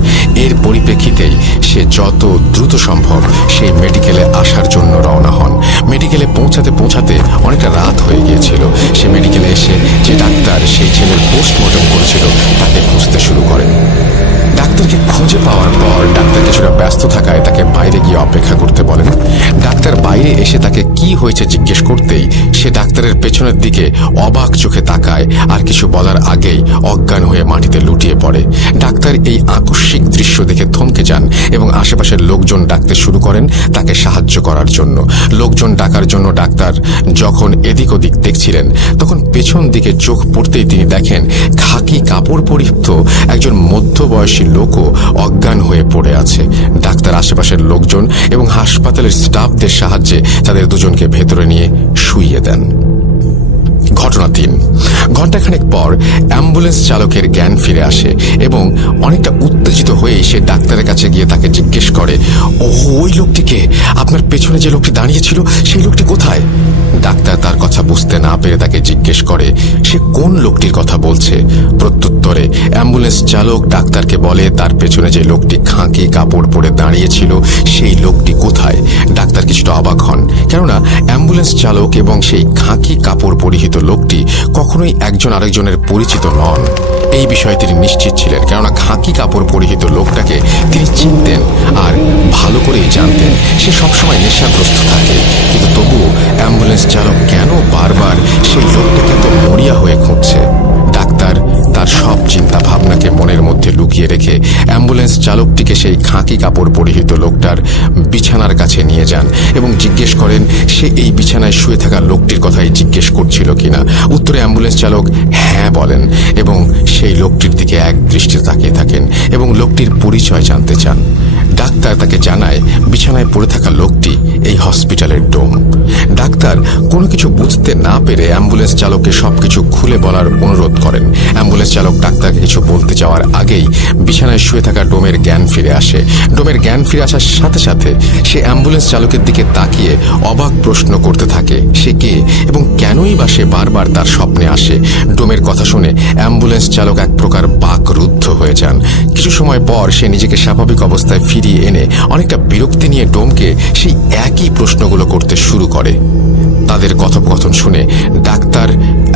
এর পরিপ্রেক্ষিতেই সে যত দ্রুত সম্ভব সেই মেডিকেলে আসার জন্য রওনা হন। মেডিকেলে পৌঁছাতে পৌঁছাতে অনেকটা রাত হয়ে গিয়েছিল। সে মেডিকেলে এসে যে ডাক্তার সেই ছেলের পোস্টমর্টম করেছিল তাকে খুঁজতে শুরু করেন। ডাক্তারকে খুঁজে পাওয়ার পর ডাক্তার কিছুটা ব্যস্ত থাকায় তাকে বাইরে গিয়ে অপেক্ষা করতে বলেন। ডাক্তার বাইরে এসে তাকে কি হয়েছে জিজ্ঞেস করতেই সে ডাক্তারের পেছনের দিকে অবাক চোখে তাকায়, আর কিছু বলার আগেই অজ্ঞান হয়ে মাটিতে লুটিয়ে পড়ে। ডাক্তার এই আকস্মিক দৃশ্য দেখে থমকে যান এবং আশেপাশের লোকজন ডাকতে শুরু করেন তাকে সাহায্য করার জন্য। লোকজন ডাকার জন্য ডাক্তার যখন এদিক ওদিক দেখছিলেন তখন পেছন দিকে চোখ পড়তেই তিনি দেখেন খাকি কাপড় পরিহিত একজন মধ্যবয়সী লোকও অজ্ঞান হয়ে পড়ে আছে। ডাক্তার আশেপাশের লোকজন এবং হাসপাতালের স্টাফদের সাহায্যে তাদের দুজনকে ভেতরে নিয়ে শুইয়ে দেন। ঘটনা 3। ঘণ্টাখানেক পর অ্যাম্বুলেন্স চালকের জ্ঞান ফিরে আসে এবং অনেকটা উত্তেজিত হয়ে সে ডাক্তারের কাছে গিয়ে তাকে জিজ্ঞেস করে, ওই লোকটিকে, আপনার পেছনে যে লোকটি দাঁড়িয়েছিল সেই লোকটি কোথায়? ডাক্তার তার কথা বুঝতে না পেরে তাকে জিজ্ঞেস করে সে কোন লোকটির কথা বলছে। প্রত্যুত্তরে অ্যাম্বুলেন্স চালক ডাক্তারকে বলে তার পেছনে যে লোকটি খাঁকি কাপড় পরে দাঁড়িয়েছিল সেই লোকটি কোথায়। ডাক্তার কিছুটা অবাক হন, কেননা অ্যাম্বুলেন্স চালক এবং সেই খাঁকি কাপড় পরিহিত লোকটি কখনোই একজন আরেকজনের পরিচিত নন। এই বিষয়ে তিনি নিশ্চিত ছিলেন, কেননা খাঁকি কাপড় পরিহিত লোকটাকে তিনি চিনতেন আর ভালো করেই জানতেন সে সবসময় নেশাগ্রস্ত থাকে। কিন্তু তবুও অ্যাম্বুলেন্স চালক কেন বারবার সেই লোকটাকে এত মরিয়া হয়ে খুঁজছে? ডাক্তার তার সব চিন্তা ভাবনাকে মনের মধ্যে লুকিয়ে রেখে অ্যাম্বুলেন্স চালকটিকে সেই খাঁকি কাপড় পরিহিত লোকটার বিছানার কাছে নিয়ে যান এবং জিজ্ঞেস করেন সে এই বিছানায় শুয়ে থাকা লোকটির কথাই জিজ্ঞেস করছিল কিনা। উত্তরে অ্যাম্বুলেন্স চালক হ্যাঁ বলেন এবং সেই লোকটির দিকে এক দৃষ্টিতে তাকিয়ে থাকেন এবং লোকটির পরিচয় জানতে চান। ডাক্তার তাকে জানায় বিছানায় পড়ে থাকা লোকটি এই হসপিটালের ডোম। ডাক্তার কোনো কিছু বুঝতে না পেরে অ্যাম্বুলেন্স চালককে সবকিছু খুলে বলার অনুরোধ করেন। অ্যাম্বুলেন্স চালক ডাক্তারকে কিছু বলতে যাওয়ার আগেই বিছানায় শুয়ে থাকা ডোমের জ্ঞান ফিরে আসে। ডোমের জ্ঞান ফিরে আসার সাথে সাথে সে অ্যাম্বুলেন্স চালকের দিকে তাকিয়ে অবাক প্রশ্ন করতে থাকে সে কে এবং কেনই বা সে বারবার তার স্বপ্নে আসে। ডোমের কথা শুনে অ্যাম্বুলেন্স চালক এক প্রকার বাকরুদ্ধ হয়ে যান। কিছু সময় পর সে নিজেকে স্বাভাবিক অবস্থায় ফিরিয়ে এনে অনেকটা বিরক্তি নিয়ে ডোমকে সেই একই প্রশ্নগুলো করতে শুরু করে। তাদের কথোপকথন শুনে ডাক্তার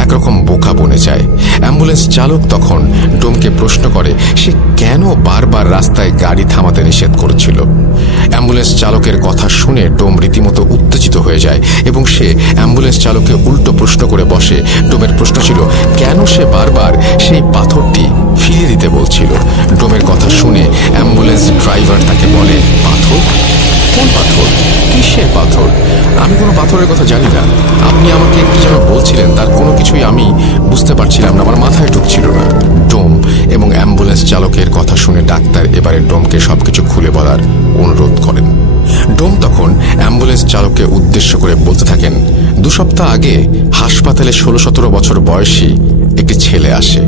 একরকম বোকা বনে যায়। অ্যাম্বুলেন্স চালক তখন ডোমকে প্রশ্ন করে সে কেন বারবার রাস্তায় গাড়ি থামাতে নিষেধ করেছিল। অ্যাম্বুলেন্স চালকের কথা শুনে ডোম রীতিমতো উত্তেজিত হয়ে যায় এবং সে অ্যাম্বুলেন্স চালককে উল্টো প্রশ্ন করে বসে। ডোমের প্রশ্ন ছিল কেন সে বারবার সেই পাথরটি ফিরিয়ে দিতে বলছিল। ডোমের কথা শুনে অ্যাম্বুলেন্স ড্রাইভার তাকে বলে, পাথর? কোন পাথর? কিসের পাথর? আমি কোনো পাথরের কথা জানি না। আপনি আমাকে কি যেন বলছিলেন তার কোনো কিছুই আমি বুঝতে পারছিলাম না, আমার মাথায় ঢুকছিল না। ডোম এবং অ্যাম্বুলেন্স চালকের কথা শুনে ডাক্তার এবারে ডোমকে সবকিছু খুলে বলার অনুরোধ করেন। ডোম তখন অ্যাম্বুলেন্স চালককে উদ্দেশ্য করে বলতে থাকেন 2 সপ্তাহ আগে হাসপাতালে 16-17 বছর বয়সী একটি ছেলে আসে,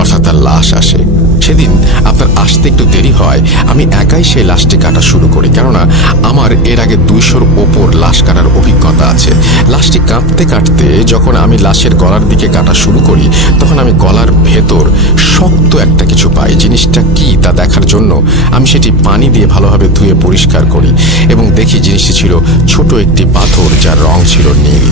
অর্থাৎ তার লাশ আসে। সেদিন আপনার আসতে একটু দেরি হয়। আমি একাই সেই লাশটি কাটা শুরু করি, কেননা আমার এর আগে 200-র ওপর লাশ কাটার অভিজ্ঞতা আছে। লাশটি কাটতে কাটতে যখন আমি লাশের গলার দিকে কাটা শুরু করি তখন আমি গলার ভেতর শক্ত একটা কিছু পাই। জিনিসটা কি তা দেখার জন্য আমি সেটি পানি দিয়ে ভালোভাবে ধুয়ে পরিষ্কার করি এবং দেখি জিনিসটি ছিল ছোট একটি পাথর যার রং ছিল নীল।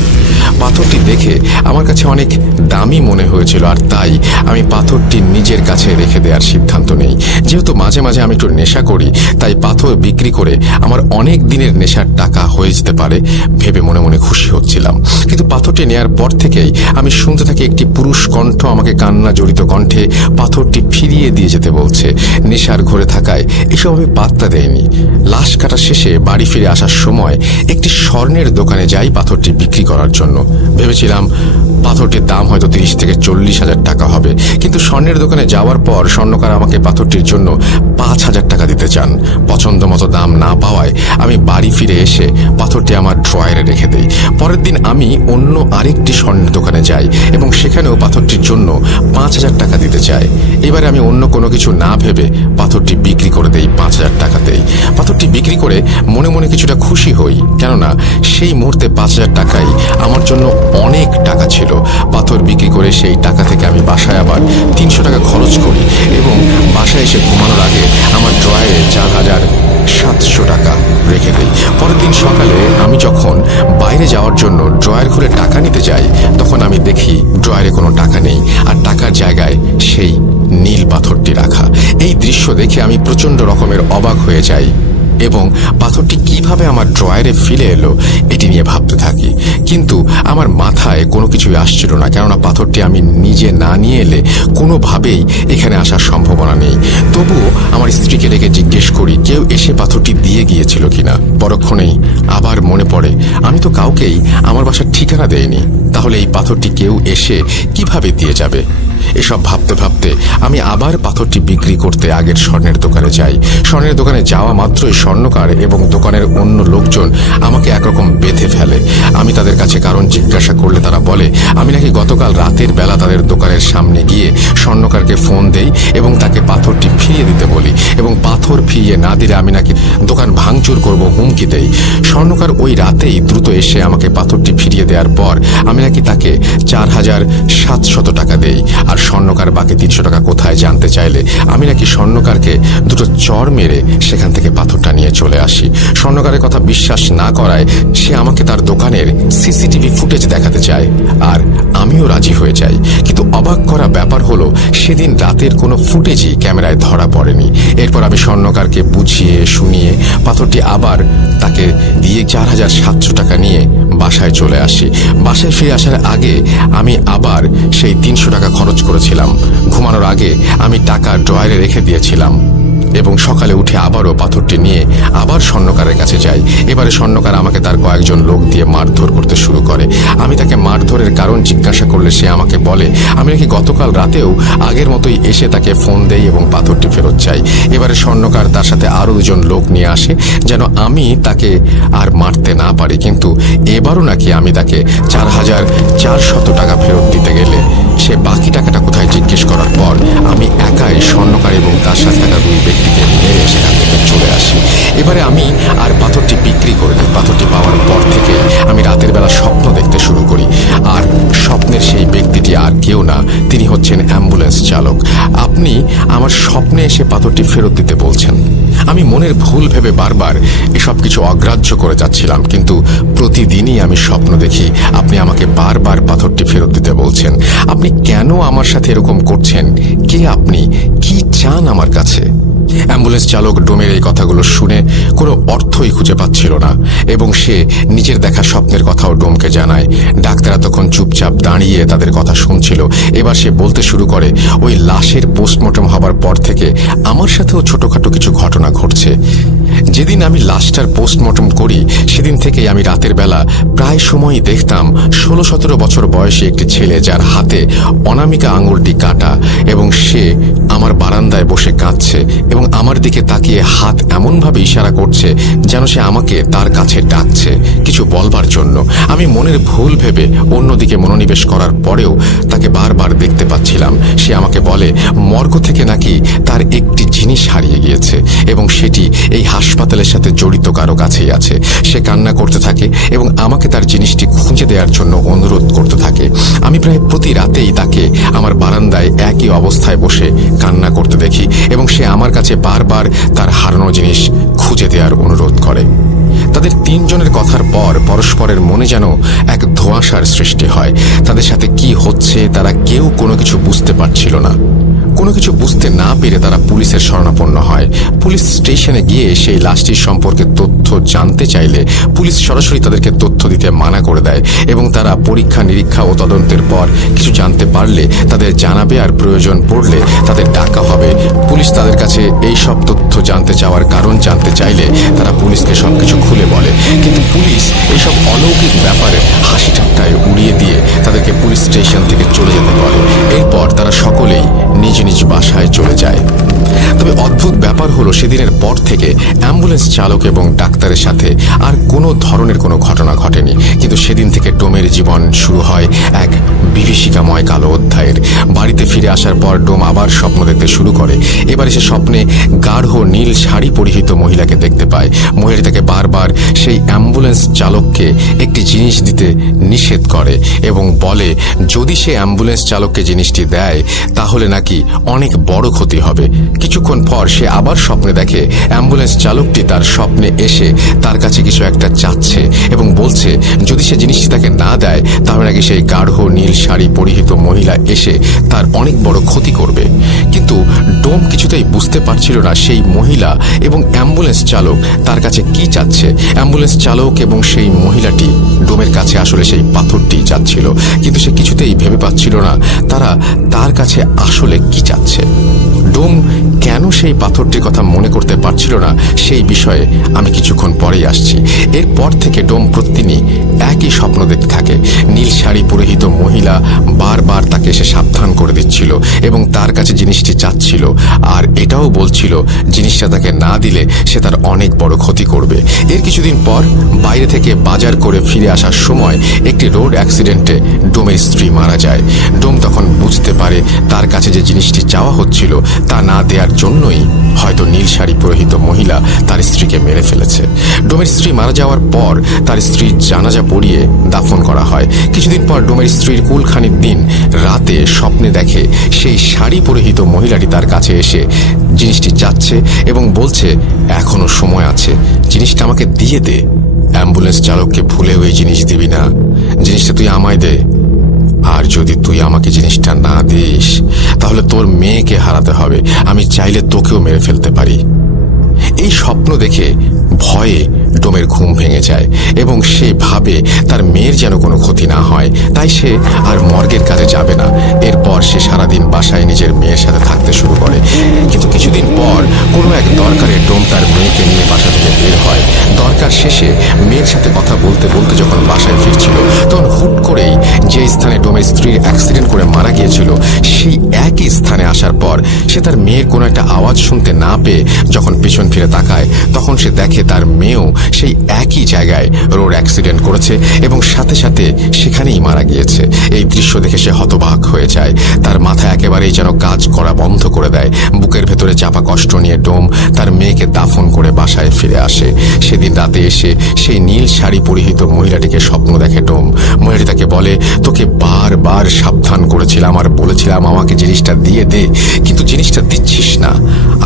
পাথরটি দেখে আমার কাছে অনেক দামি মনে হয়েছিল আর তাই আমি পাথরটি নিজের কাছে রেখে দেওয়ার সিদ্ধান্ত নেই। যেহেতু মাঝে মাঝে আমি একটু নেশা করি তাই পাথর বিক্রি করে আমার অনেক দিনের নেশার টাকা হয়ে যেতে পারে ভেবে মনে মনে খুশি হচ্ছিলাম। কিন্তু পাথরটি নেয়ার পর থেকেই আমি শুনতে থাকি একটি পুরুষ কণ্ঠ আমাকে কান্না জড়িত কণ্ঠে পাথরটি ফিরিয়ে দিয়ে যেতে বলছে। নেশার ঘরে থাকায় এসব আমি পাত্তা দেয়নি। লাশ ঘাস কাটা শেষে বাড়ি ফিরে আসার সময় একটি স্বর্ণের দোকানে যাই পাথরটি বিক্রি করার জন্য। ভেবেছিলাম পাথরটির দাম হয়তো 30 থেকে 40,000 টাকা হবে, কিন্তু স্বর্ণের দোকানে যাওয়ার পর স্বর্ণকার আমাকে পাথরটির জন্য 5,000 টাকা দিতে চান। পছন্দ মতো দাম না পাওয়ায় আমি বাড়ি ফিরে এসে পাথরটি আমার ড্রয়ারে রেখে দেই। পরের দিন আমি অন্য আরেকটি স্বর্ণের দোকানে যাই এবং সেখানেও পাথরটির জন্য 5,000 টাকা দিতে চাই। এবারে আমি অন্য কোনো কিছু না ভেবে পাথরটি বিক্রি করে দেই 5,000 টাকাতেই। পাথরটি বিক্রি করে মনে মনে কিছুটা খুশি হই, কেননা সেই মুহূর্তে 5,000 টাকাই আমার জন্য অনেক টাকা ছিল। পাথর বিক্রি করে সেই টাকা থেকে আমি বাসায় আবার 300 টাকা খরচ করি এবং বাসায় এসে ঘুমানোর আগে আমার ড্রয়ারে 4,700 টাকা রেখে দেই। পরের দিন সকালে আমি যখন বাইরে যাওয়ার জন্য ড্রয়ার খুলে টাকা নিতে যাই, তখন আমি দেখি ড্রয়ারে কোনো টাকা নেই, আর টাকার জায়গায় সেই নীল পাথরটি রাখা। এই দৃশ্য দেখে আমি প্রচন্ড রকমের অবাক হয়ে যাই এবং পাথরটি কিভাবে আমার ড্রয়ারে ফিরে এলো এটি নিয়ে ভাবতে থাকি। কিন্তু আমার মাথায় কোনো কিছুই আসছিল না, কেননা পাথরটি আমি নিজে না নিয়ে এলে কোনোভাবেই এখানে আসার সম্ভাবনা নেই। তবুও আমার স্ত্রীকে ডেকে জিজ্ঞেস করি কেউ এসে পাথরটি দিয়ে গিয়েছিল কিনা। পরক্ষণেই আবার মনে পড়ে আমি তো কাউকেই আমার বাসার ঠিকানা দেইনি, তাহলে এই পাথরটি কেউ এসে কিভাবে দিয়ে যাবে। এসব ভাবতে ভাবতে আমি আবার পাথরটি বিক্রি করতে আগের স্বর্ণের দোকানে যাই। স্বর্ণের দোকানে যাওয়া মাত্রই স্বর্ণকার এবং দোকানের অন্য লোকজন আমাকে একরকম বেঁধে ফেলে। আমি তাদের কাছে কারণ জিজ্ঞাসা করলে তারা বলে আমি নাকি গতকাল রাতের বেলা তাদের দোকানের সামনে গিয়ে স্বর্ণকারকে ফোন দেই এবং তাকে পাথরটি ফিরিয়ে দিতে বলি, এবং পাথর ফিরিয়ে না দিলে আমি নাকি দোকান ভাঙচুর করব হুমকি দেই। স্বর্ণকার ওই রাতেই দ্রুত এসে আমাকে পাথরটি ফিরিয়ে দেওয়ার পর আমি নাকি তাকে 4,700 টাকা দেই, আর স্বর্ণকার বাকি 300 টাকা কোথায় জানতে চাইলে আমি নাকি স্বর্ণকারকে দুটো চড় মেরে সেখান থেকে পাথরটা নিয়ে চলে আসি। স্বর্ণকারের কথা বিশ্বাস না করায় সে আমাকে তার দোকানের সিসিটিভি ফুটেজ দেখাতে চায়, আর আমিও রাজি হয়ে যাই। কিন্তু অবাক করা ব্যাপার হলো সেদিন রাতের কোনো ফুটেজই ক্যামেরায় ধরা পড়েনি। এরপর আমি স্বর্ণকারকে বুঝিয়ে শুনিয়ে পাথরটি আবার তাকে দিয়ে 4,700 টাকা নিয়ে বাসায় চলে আসি। বাসায় ফিরে আসার আগে আমি আবার সেই 300 টাকা খরচ করেছিলাম। ঘুমানোর আগে আমি টাকা ড্রয়ারে রেখে দিয়েছিলাম এবং সকালে উঠে আবারও পাথরটি নিয়ে আবার স্বর্ণকারের কাছে যাই। এবারে স্বর্ণকার আমাকে তার কয়েকজন লোক দিয়ে মারধর করতে শুরু করে। আমি তাকে মারধরের কারণ জিজ্ঞাসা করলে সে আমাকে বলে আমি নাকি গতকাল রাতেও আগের মতোই এসে তাকে ফোন দেই এবং পাথরটি ফেরত চাই। এবারে স্বর্ণকার তার সাথে আরও 2জন লোক নিয়ে আসে যেন আমি তাকে আর মারতে না পারি, কিন্তু এবারও নাকি আমি তাকে 4,400 টাকা ফেরত দিতে গেলে সে বাকি টাকাটা কোথায় জিজ্ঞেস করার পর আমি একাই স্বর্ণকার এবং তার সাথে থাকা 2 ব্যক্তিকে মেরে সেখান থেকে চলে আসি। এবারে আমি আর পাথরটি বিক্রি করে দিই। পাথরটি পাওয়ার পর থেকে আমি রাতের বেলা স্বপ্ন দেখতে শুরু করি, আর স্বপ্নের সেই ব্যক্তিটি আর কেউ না, তিনি হচ্ছেন অ্যাম্বুলেন্স চালক। আপনি আমার স্বপ্নে এসে পাথরটি ফেরত দিতে বলছেন। আমি মনের ভুল ভেবে বারবার এসব কিছু অগ্রাহ্য করে যাচ্ছিলাম, কিন্তু প্রতিদিনই আমি স্বপ্ন দেখি আপনি আমাকে বারবার পাথরটি ফেরত দিতে বলছেন। আপনি কেন আমার সাথে এরকম করছেন? কে আপনি? কি চান আমার কাছে? অ্যাম্বুলেন্স চালক ডোমের এই কথাগুলো শুনে কোনো অর্থই খুঁজে পাচ্ছিল না এবং সে নিজের দেখা স্বপ্নের কথাও ডোমকে জানায়। ডাক্তাররা তখন চুপচাপ দাঁড়িয়ে তাদের কথা শুনছিল। এবার সে বলতে শুরু করে ওই লাশের পোস্টমর্টম হবার পর থেকে আমার সাথেও ছোটখাটো কিছু ঘটনা ঘটছে। যেদিন আমি লাশটার পোস্টমর্টম করি সেদিন থেকেই আমি রাতের বেলা প্রায় সময়ই দেখতাম 16-17 বছর বয়সী একটি ছেলে, যার হাতে অনামিকা আঙুলটি কাটা, এবং সে আমার বারান্দায় বসে কাঁদছে এবং আমার দিকে তাকিয়ে হাত এমনভাবে ইশারা করছে যেন সে আমাকে তার কাছে ডাকছে কিছু বলবার জন্য। আমি মনের ভুল ভেবে অন্যদিকে মনোনিবেশ করার পরেও তাকে বারবার দেখতে পাচ্ছিলাম। সে আমাকে বলে মর্গ থেকে নাকি তার একটি জিনিস হারিয়ে গিয়েছে এবং সেটি এই হাসপাতালের সাথে জড়িত কারো কাছেই আছে। সে কান্না করতে থাকে এবং আমাকে তার জিনিসটি খুঁজে দেওয়ার জন্য অনুরোধ করতে থাকে। আমি প্রায় প্রতি রাতেই তাকে আমার বারান্দায় একই অবস্থায় বসে কান্না করতে দেখি এবং সে আমার কাছে বারবার তার হারানো জিনিস খুঁজে দেওয়ার অনুরোধ করে। তাদের 3 জনের কথার পর পরস্পরের মনে যেন এক ধোঁয়াশার সৃষ্টি হয়। তাদের সাথে কি হচ্ছে তারা কেউ কোনো কিছু বুঝতে পারছিল না। কোনো কিছু বুঝতে না পেরে তারা পুলিশের শরণাপন্ন হয়। পুলিশ স্টেশনে গিয়ে সেই লাশটির সম্পর্কে তথ্য জানতে চাইলে পুলিশ সরাসরি তাদেরকে তথ্য দিতে মানা করে দেয় এবং তারা পরীক্ষা নিরীক্ষা ও তদন্তের পর কিছু জানতে পারলে তাদের জানাবে, আর প্রয়োজন পড়লে তাদের ডাকা হবে। পুলিশ তাদের কাছে এই সব তথ্য জানতে চাওয়ার কারণ জানতে চাইলে তারা পুলিশকে সবকিছু খুলে বলে, কিন্তু পুলিশ এইসব অলৌকিক ব্যাপারে হাসি ঠাট্টায় উড়িয়ে দিয়ে তাদেরকে পুলিশ স্টেশন থেকে চলে যেতে বলে। এরপর তারা সকলেই নিজ নিজ বাসায় চলে যায়। তবে অদ্ভুত ব্যাপার হলো, সেদিনের পর থেকে অ্যাম্বুলেন্স চালক এবং ডাক্তারের সাথে আর কোনো ধরনের কোনো ঘটনা ঘটেনি, কিন্তু সেদিন থেকে ডোমের জীবন শুরু হয় এক বিভীষিকাময় কালো অধ্যায়ের। বাড়িতে ফিরে আসার পর ডোম আবার স্বপ্ন দেখতে শুরু করে। এবারে সে স্বপ্নে গাঢ় নীল শাড়ি পরিহিত মহিলাকে দেখতে পায়। মহিলা তাকে বারবার সেই অ্যাম্বুলেন্স চালককে একটি জিনিস দিতে নিষেধ করে এবং বলে যদি সে অ্যাম্বুলেন্স চালককে জিনিসটি দেয় তাহলে নাকি অনেক বড় ক্ষতি হবে। কিছুক্ষণ পর সে আবার স্বপ্নে দেখে অ্যাম্বুলেন্স চালকটি তার স্বপ্নে এসে তার কাছে কিছু একটা চাচ্ছে এবং বলছে যদি সে জিনিসটি তাকে না দেয় তাহলে নাকি সেই গাঢ় নীল শাড়ি পরিহিত মহিলা এসে তার অনেক বড় ক্ষতি করবে। কিন্তু ডোম কিছুতেই বুঝতে পারছিল না সেই মহিলা এবং অ্যাম্বুলেন্স চালক তার কাছে কি চাচ্ছে। অ্যাম্বুলেন্স চালক এবং সেই মহিলাটি ডোমের কাছে আসলে সেই পাথরটি চাচ্ছিল, কিন্তু সে কিছুতেই ভেবে পাচ্ছিল না তারা তার কাছে আসলে কি চাচ্ছে। ডোম কেন সেই পাথরটির কথা মনে করতে পারছিল না সেই বিষয়ে আমি কিছুক্ষণ পরেই আসছি। এরপর থেকে ডোম প্রতিদিনই একই স্বপ্ন দেখতে থাকে। নীল শাড়ি পরিহিত মহিলা বারবার তাকে এসে সাবধান করে দিচ্ছিল এবং তার কাছে জিনিসটি চাচ্ছিল, আর এটাও বলছিল জিনিসটা তাকে না দিলে সে তার অনেক বড় ক্ষতি করবে। এর কিছুদিন পর বাইরে থেকে বাজার করে ফিরে আসার সময় একটি রোড অ্যাক্সিডেন্টে ডোমের স্ত্রী মারা যায়। ডোম তখন বুঝতে পারে তার কাছে যে জিনিসটি চাওয়া হচ্ছিল তা না দেওয়ার জন্যই হয়তো নীল শাড়ি পরিহিত মহিলা তার স্ত্রীকে মেরে ফেলেছে। ডোমের স্ত্রী মারা যাওয়ার পর তার স্ত্রীর জানাজা পড়িয়ে দাফন করা হয়। কিছুদিন পর ডোমের স্ত্রীর কুলখানির দিন রাতে স্বপ্নে দেখে সেই শাড়ি পরিহিত মহিলাটি তার কাছে এসে জিনিসটি চাচ্ছে এবং বলছে এখনো সময় আছে, জিনিসটা আমাকে দিয়ে দে। অ্যাম্বুলেন্স চালককে ভুলেও এই জিনিস দিবি না, জিনিসটা তুই আমায় দে। আর যদি তুই আমাকে জিনিসটা না দিস তাহলে তোর মেয়েকে হারাতে হবে, আমি চাইলে তোকেও মেরে ফেলতে পারি। এই স্বপ্ন দেখে ভয়ে ডোমের ঘুম ভেঙে যায় এবং সে ভাবে তার মেয়ের যেন কোনো ক্ষতি না হয়, তাই সে আর মর্গের কাজে যাবে না। এরপর সে সারাদিন বাসায় নিজের মেয়ের সাথে থাকতে শুরু করে। কিন্তু কিছুদিন পর কোনো এক দরকারে ডোম তার মেয়েকে নিয়ে বাসা থেকে বের হয়। দরকার শেষে মেয়ের সাথে কথা বলতে বলতে যখন বাসায় ফিরছিল তখন হুট করেই যে স্থানে ডোমের স্ত্রীর অ্যাক্সিডেন্ট করে মারা গিয়েছিল সেই একই স্থানে আসার পর সে তার মেয়ের কোনো একটা আওয়াজ শুনতে না পেয়ে যখন পেছন ফিরে তাকায় তখন সে দেখে তার মেয়েও সেই একই জায়গায় রোড অ্যাক্সিডেন্ট করেছে এবং সাথে সাথে সেখানেই মারা গিয়েছে। এই দৃশ্য দেখে সে হতবাক হয়ে যায়। তার মাথা একেবারেই যেন কাজ করা বন্ধ করে দেয়। বুকের ভেতরে চাপা কষ্ট নিয়ে ডোম তার মেয়েকে দাফন করে বাসায় ফিরে আসে। সেদিন রাতে এসে সেই নীল শাড়ি পরিহিত মহিলাটিকে স্বপ্ন দেখে ডোম। মহিলাটি তাকে বলে তোকে বারবার সাবধান করেছিলাম আর বলেছিলাম আমাকে জিনিসটা দিয়ে দে, কিন্তু জিনিসটা দিচ্ছিস না।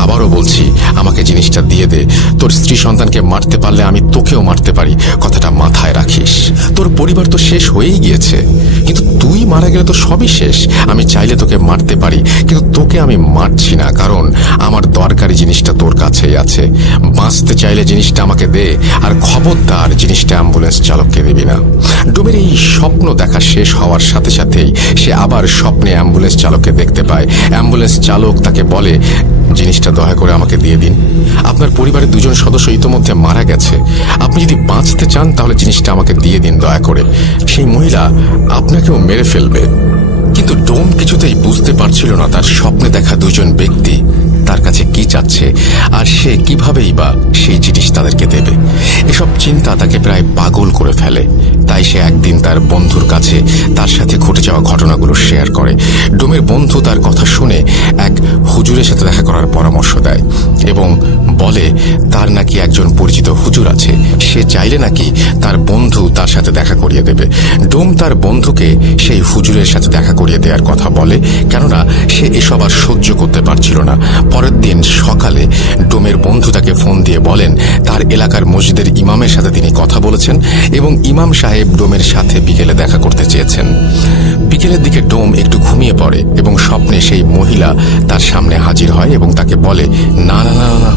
আবারও বলছি আমাকে জিনিসটা দিয়ে দে, তোর স্ত্রী সন্তানকে মারতে পারলে আমি তোকেও মারতে পারি, কথাটা মাথায় রাখিস। তোর পরিবার তো শেষ হয়েই গিয়েছে, কিন্তু তুই মারা গেলে তো সবই শেষ। আমি চাইলে তোকে মারতে পারি, কিন্তু তোকে আমি মারছি না, কারণ আমার দরকারি জিনিসটা তোর কাছেই আছে। বাঁচতে চাইলে জিনিসটা আমাকে দে, আর খবরদার জিনিসটা অ্যাম্বুলেন্স চালককে দিবি না। ডোমের এই স্বপ্ন দেখা শেষ হওয়ার সাথে সাথেই সে আবার স্বপ্নে অ্যাম্বুলেন্স চালককে দেখতে পায়। অ্যাম্বুলেন্স চালক তাকে বলে জিনিসটা দয়া করে আমাকে দিয়ে দিন, আপনার পরিবারের দুজন সদস্য ইতোমধ্যে মারা গেছে, আপনি যদি বাঁচতে চান তাহলে জিনিসটা আমাকে দিয়ে দিন দয়া করে, সেই মহিলা আপনাকেও মেরে ফেলবে। কিন্তু ডোম কিছুতেই বুঝতে পারছিল না তার স্বপ্নে দেখা দুজন ব্যক্তি তার কাছে কি চাচ্ছে আর সে কিভাবেই বা সেই জিনিস তাদেরকে দেবে। এসব চিন্তা তাকে প্রায় পাগল করে ফেলে। তাই সে একদিন তার বন্ধুর কাছে তার সাথে ঘটে যাওয়া ঘটনাগুলো শেয়ার করে। ডোমের বন্ধু তার কথা শুনে এক হুজুরের সাথে দেখা করার পরামর্শ দেয় এবং বলে তার নাকি একজন পরিচিত হুজুর আছে, সে সে চাইলে নাকি তার বন্ধু তার সাথে দেখা করিয়ে দেবে। ডোম তার বন্ধুকে সেই হুজুরের সাথে দেখা করিয়ে দেওয়ার কথা বলে, কেননা সে এসব আর সহ্য করতে পারছিল না। পরের দিন সকালে ডোমের বন্ধু তাকে ফোন দিয়ে বলেন তার এলাকার মসজিদের ইমামের সাথে তিনি কথা বলেছেন এবং ইমাম সাহেব ডোমের সাথে বিকেলে দেখা করতে চেয়েছেন। বিকেলের দিকে ডোম একটু ঘুমিয়ে পড়ে এবং স্বপ্নে সেই মহিলা তার সামনে হাজির হয় এবং তাকে বলে, না না না না,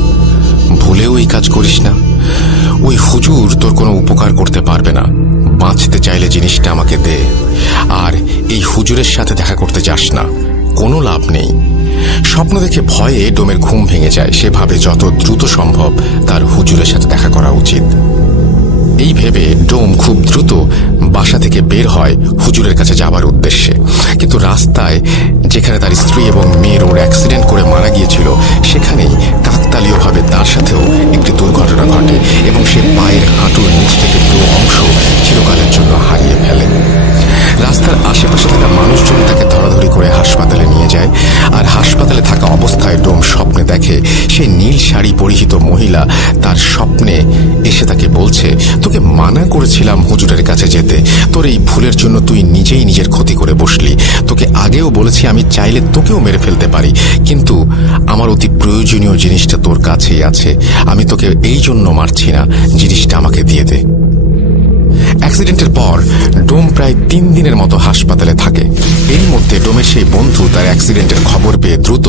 ভুলেও এই কাজ করিস না। ওই হুজুর তোর কোনো উপকার করতে পারবে না। বাঁচতে চাইলে জিনিসটা আমাকে দে, আর এই হুজুরের সাথে দেখা করতে যাস না, কোনো লাভ নেই। স্বপ্ন দেখে ভয়ে ডোমের ঘুম ভেঙে যায়। সে ভাবে যত দ্রুত সম্ভব তার হুজুরের সাথে দেখা করা উচিত। এই ভেবে ডোম খুব দ্রুত বাসা থেকে বের হয় হুজুরের কাছে যাবার উদ্দেশ্যে। কিন্তু রাস্তায় যেখানে তার স্ত্রী এবং মেয়ের ওর অ্যাক্সিডেন্ট করে মারা গিয়েছিল, সেখানেই কাকতালীয়ভাবে তার সাথেও একটি দুর্ঘটনা ঘটে এবং সে পায়ের হাঁটুর নিচ থেকে পুরো অংশ চিরকালের জন্য হারিয়ে ফেলে। রাস্তার আশেপাশে থাকা মানুষজন তাকে ধরাধরি করে হাসপাতালে নিয়ে যায়। আর হাসপাতালে থাকা অবস্থায় ডোম স্বপ্নে দেখে সেই নীল শাড়ি পরিহিত মহিলা তার স্বপ্নে এসে তাকে বলছে, তোকে মানা করেছিলাম হুজুরের কাছে যেতে, তোর এই ভুলের জন্য তুই নিজেই নিজের ক্ষতি করে বসলি। তোকে আগেও বলেছি আমি চাইলে তোকেও মেরে ফেলতে পারি, কিন্তু আমার অতি প্রয়োজনীয় জিনিসটা তোর কাছেই আছে। আমি তোকে এই জন্য মারছি না, জিনিসটা আমাকে দিয়ে দে। অ্যাক্সিডেন্টের পর ডোম প্রায় 3 দিনের মতো হাসপাতালে থাকে। এর মধ্যে ডোমের সেই বন্ধু তার অ্যাক্সিডেন্টের খবর পেয়ে দ্রুত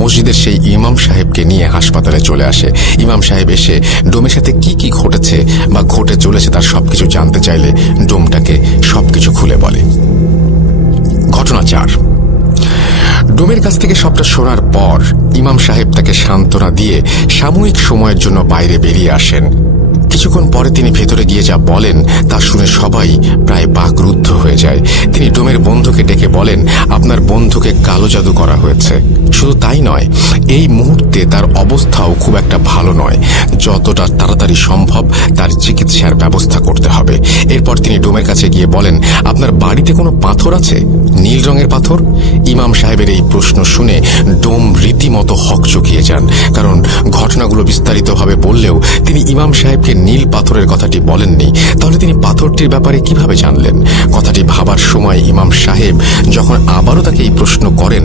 মসজিদের সেই ইমাম সাহেবকে নিয়ে হাসপাতালে চলে আসে। ইমাম সাহেব এসে ডোমের সাথে কি কি ঘটেছে বা ঘটে চলেছে তার সবকিছু জানতে চাইলে ডোমটাকে সবকিছু খুলে বলে। ঘটনা 4। ডোমের কাছ থেকে সবটা শোনার পর ইমাম সাহেব তাকে সান্ত্বনা দিয়ে সাময়িক সময়ের জন্য বাইরে বেরিয়ে আসেন। কিছুক্ষণ পরে তিনি ভেতরে গিয়ে যা বলেন তা শুনে সবাই প্রায় বাকরুদ্ধ হয়ে যায়। তিনি ডোমের বন্ধুকে ডেকে বলেন, আপনার বন্ধুকে কালো জাদু করা হয়েছে। শুধু তাই নয়, এই মুহূর্তে তার অবস্থাও খুব একটা ভালো নয়। যতটা তাড়াতাড়ি সম্ভব তার চিকিৎসার ব্যবস্থা করতে হবে। এরপর তিনি ডোমের কাছে গিয়ে বলেন, আপনার বাড়িতে কোনো পাথর আছে, নীল রঙের পাথর? ইমাম সাহেবের এই প্রশ্ন শুনে ডোম রীতিমতো হকচকিয়ে যান, কারণ ঘটনাগুলো বিস্তারিতভাবে বললেও তিনি ইমাম সাহেবকে নীল পাথরের কথাটি বলেননি। তাহলে তিনি পাথরটির ব্যাপারে কিভাবে জানলেন? কথাটি ভাবার সময় ইমাম সাহেব যখন আবারও তাকে এই প্রশ্ন করেন,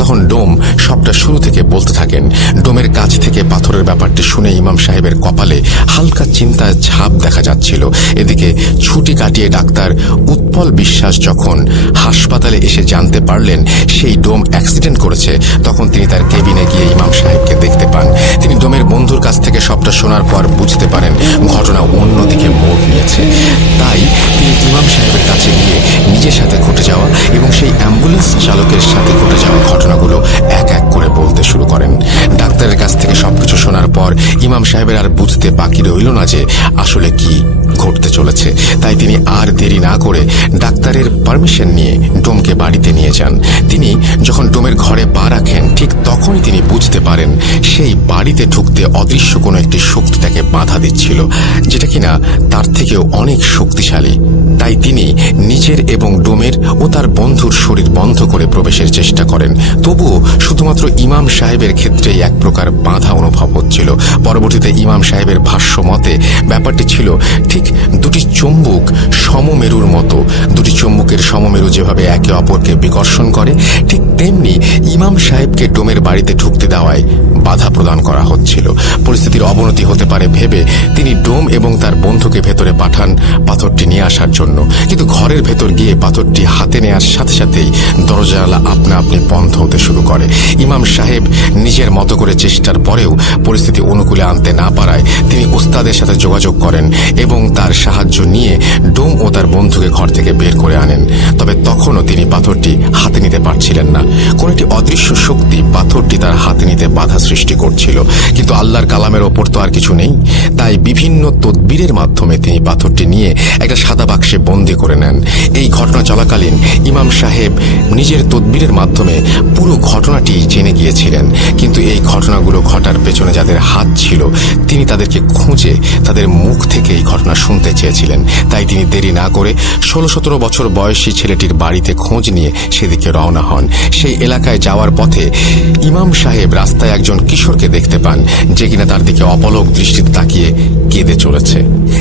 তখন ডোম সবটা শুরু থেকে বলতে থাকেন। ডোমের কাছ থেকে পাথরের ব্যাপারটি শুনে ইমাম সাহেবের কপালে হালকা চিন্তার ছাপ দেখা যাচ্ছিল। এদিকে ছুটি কাটিয়ে ডাক্তার উৎপল বিশ্বাস যখন হাসপাতালে এসে জানতে পারলেন সেই ডোম অ্যাক্সিডেন্ট করেছে, তখন তিনি তার কেবিনে গিয়ে ইমাম সাহেবকে দেখতে পান। তিনি ডোমের বন্ধুর কাছ থেকে সবটা শোনার পর বুঝতে পারেন ঘটনা অন্যদিকে মোড় নিয়েছে। তাই তিনি ইমাম সাহেবের কাছে গিয়ে নিজের সাথে ঘটে যাওয়া এবং সেই অ্যাম্বুলেন্স চালকের সাথে ঘটে যাওয়া ঘটনাগুলো এক এক করে বলতে শুরু করেন। ডাক্তারের কাছ থেকে সবকিছু শোনার পর ইমাম সাহেবের আর বুঝতে বাকি রইল না যে আসলে কি ঘটতে চলেছে। তাই তিনি আর দেরি না করে ডাক্তারের পারমিশন নিয়ে ডোমকে বাড়িতে নিয়ে যান। তিনি যখন ডোমের ঘরে পা রাখেন, ঠিক তখনই তিনি বুঝতে পারেন সেই বাড়িতে ঢুকতে অদৃশ্য কোনো একটি শক্তি তাকে বাধা দিচ্ছিল, যেটা কিনা তার থেকেও অনেক শক্তিশালী। তাই তিনি নিজের এবং ডোমের ও তার বন্ধুর শরীর বন্ধ করে প্রবেশের চেষ্টা করেন। তবুও শুধুমাত্র ইমাম সাহেবের ক্ষেত্রেই এক প্রকার বাধা অনুভব হচ্ছিল। পরবর্তীতে ইমাম সাহেবের ভাষ্য মতে ব্যাপারটি ছিল ঠিক দুটি চুম্বক সমমেরুর মতো। দুটি চুম্বকের সমমেরু যেভাবে একে অপরকে বিকর্ষণ করে, ঠিক তেমনি ইমাম সাহেবকে ডোমের বাড়িতে ঢুকতে দেওয়ায় বাধা প্রদান করা হচ্ছিল। পরিস্থিতির অবনতি হতে পারে ভেবে তিনি ডোম এবং তার বন্ধুকে ভেতরে পাঠান পাথরটি নিয়ে আসার জন্য। কিন্তু ঘরের ভেতর গিয়ে পাথরটি হাতে নেওয়ার সাথে সাথেই দরজাওয়ালা আপনা আপনি বন্ধ হতে শুরু করে। ইমাম সাহেব নিজের মতো করে চেষ্টার পরেও পরিস্থিতি অনুকূলে আনতে না পারায় তিনি ওস্তাদের সাথে যোগাযোগ করেন এবং তার সাহায্য নিয়ে ডোম ও তার বন্ধুকে ঘর থেকে বের করে আনেন। তবে তখনও তিনি পাথরটি হাতে নিতে পারছিলেন না। কোন একটি অদৃশ্য শক্তি পাথরটি তার হাতে নিতে বাধা সৃষ্টি করছিল। কিন্তু আল্লাহর কালামের ওপর তো আর কিছু নেই। তাই বিভিন্ন তদবিরের মাধ্যমে তিনি পাথরটি নিয়ে একটা সাদা বাক্সে বন্দী করে নেন। এই ঘটনা চলাকালীন ইমাম সাহেব নিজের তদবিরের মাধ্যমে পুরো ঘটনাটি জেনে গিয়েছিলেন। কিন্তু এই ঘটনাগুলো ঘটার পেছনে যাদের হাত ছিল, তিনি তাদেরকে খুঁজে তাদের মুখ থেকে এই ঘটনা শুনতে চেয়েছিলেন। তাই তিনি দেরি না করে 16-17 বছর বয়সী ছেলেটির বাড়িতে খোঁজ নিয়ে সেদিকে রওনা হন। সেই এলাকায় যাওয়ার পথে ইমাম সাহেব রাস্তায় একজন কিশোরকে দেখতে পান, যে কিনা তার দিকে অপলক দৃষ্টিতে তাকিয়ে কেঁদে চলেছে।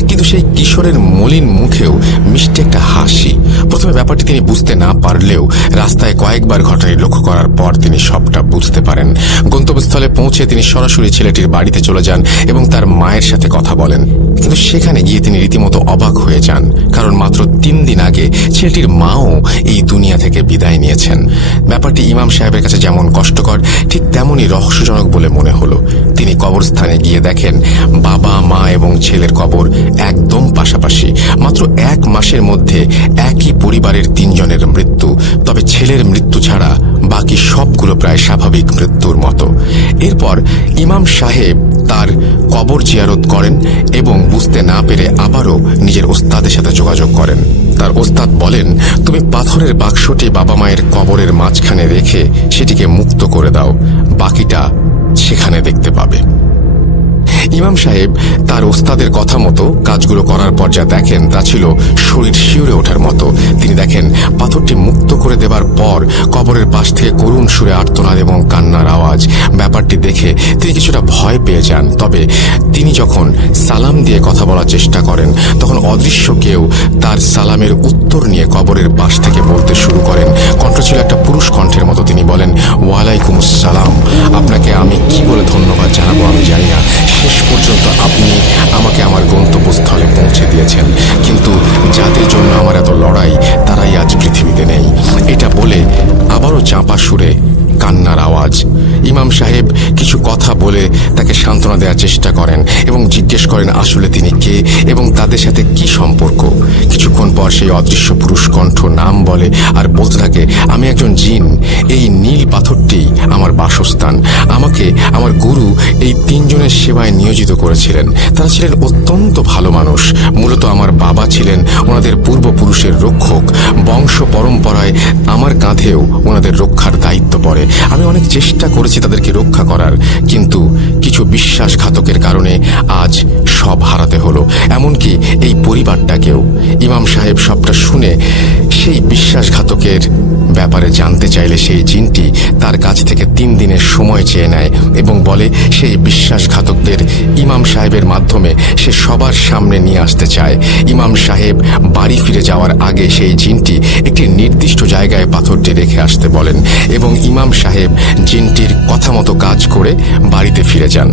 কিন্তু কিন্তু সেই কিশোরের মলিন মুখেও মিষ্টি একটা হাসি। প্রথমে ব্যাপারটি তিনি বুঝতে না পারলেও রাস্তায় কয়েকবার ঘটনাটি লক্ষ্য করার পর তিনি সবটা বুঝতে পারেন। গন্তব্যস্থলে পৌঁছে তিনি সরাসরি ছেলেটির বাড়িতে চলে যান এবং তার মায়ের সাথে কথা বলেন। কিন্তু সেখানে গিয়ে তিনি রীতিমতো অবাক হয়ে যান, কারণ মাত্র 3 দিন আগে ছেলেটির মাও এই দুনিয়া থেকে বিদায় নিয়েছেন। ব্যাপারটি ইমাম সাহেবের কাছে যেমন কষ্টকর, ঠিক তেমনই রহস্যজনক বলে মনে হলো। তিনি কবরস্থানে গিয়ে দেখেন বাবা, মা এবং ছেলের কবর একদম পাশাপাশি। মাত্র 1 মাসের মধ্যে একই পরিবারের 3 জনের মৃত্যু। তবে ছেলের মৃত্যু ছাড়া বাকি সবগুলো প্রায় স্বাভাবিক মৃত্যুর মতো। এরপর ইমাম সাহেব তার কবর জিয়ারত করেন এবং বুঝতে না পেরে আবারও নিজের ওস্তাদের সাথে যোগাযোগ করেন। তার ওস্তাদ বলেন, তুমি পাথরের বাক্সটি বাবা মায়ের কবরের মাঝখানে রেখে সেটিকে মুক্ত করে দাও, বাকিটা সেখানে দেখতে পাবে। ইমাম সাহেব তার ওস্তাদের কথা মতো কাজগুলো করার পর যা দেখেন তা ছিল শরীর শিউরে ওঠার মতো। তিনি দেখেন পাথরটি মুক্ত করে দেবার পর কবরের পাশ থেকে করুণ সুরে আর্তনাদ এবং কান্নার আওয়াজ। ব্যাপারটি দেখে তিনি কিছুটা ভয় পেয়ে যান। তবে তিনি যখন সালাম দিয়ে কথা বলার চেষ্টা করেন তখন অদৃশ্য কেউ তার সালামের উত্তর নিয়ে কবরের পাশ থেকে বলতে শুরু করেন। কণ্ঠ ছিল একটা পুরুষ কণ্ঠের মতো। তিনি বলেন, ওয়ালাইকুম আসসালাম। আপনাকে আমি কি বলে ধন্যবাদ জানাবো আমি জানি না। শেষ পর্যন্ত আপনি আমাকে আমার গন্তব্যস্থলে পৌঁছে দিয়েছেন, কিন্তু যাদের জন্য আমার এত লড়াই তারাই আজ পৃথিবীতে নেই। এটা বলে আবারও চাপা সুরে কান্নার আওয়াজ। ইমাম সাহেব কিছু কথা বলে তাকে সান্ত্বনা দেওয়ার চেষ্টা করেন এবং জিজ্ঞেস করেন আসলে তিনি কে এবং তাদের সাথে কি সম্পর্ক। কিছুক্ষণ পর সেই অদৃশ্য পুরুষ কণ্ঠ নাম বলে আর বলতে থাকে, আমি একজন জিন। এই নীল পাথরটি আমার বাসস্থান। আমাকে আমার গুরু এই 3 জনের সেবায় নিয়োজিত করেছিলেন। তারা ছিলেন অত্যন্ত ভালো মানুষ। মূলত আমার বাবা ছিলেন ওনাদের পূর্বপুরুষের রক্ষক। বংশ পরম্পরায় আমার কাঁধেও ওনাদের রক্ষার দায়িত্ব পড়ে। আমি অনেক চেষ্টা করেছি তাদেরকে রক্ষা করার, কিন্তু কিছু বিশ্বাসঘাতকের কারণে আজ সব হারাতে হলো, এমনকি এই পরিবারটাকেও। ইমাম সাহেব সবটা শুনে সেই বিশ্বাসঘাতকের ব্যাপারে জানতে চাইলে সেই জিনটি তার কাছ থেকে 3 দিনের সময় চেয়ে নেয় এবং বলে সেই বিশ্বাসঘাতকদের ইমাম সাহেবের মাধ্যমে সে সবার সামনে নিয়ে আসতে চায়। ইমাম সাহেব বাড়ি ফিরে যাওয়ার আগে সেই জিনটি একটি নির্দিষ্ট জায়গায় পাথরটি রেখে আসতে বলেন এবং ইমাম সাহেব জিনটির কথা মতো কাজ করে বাড়িতে ফিরে যান।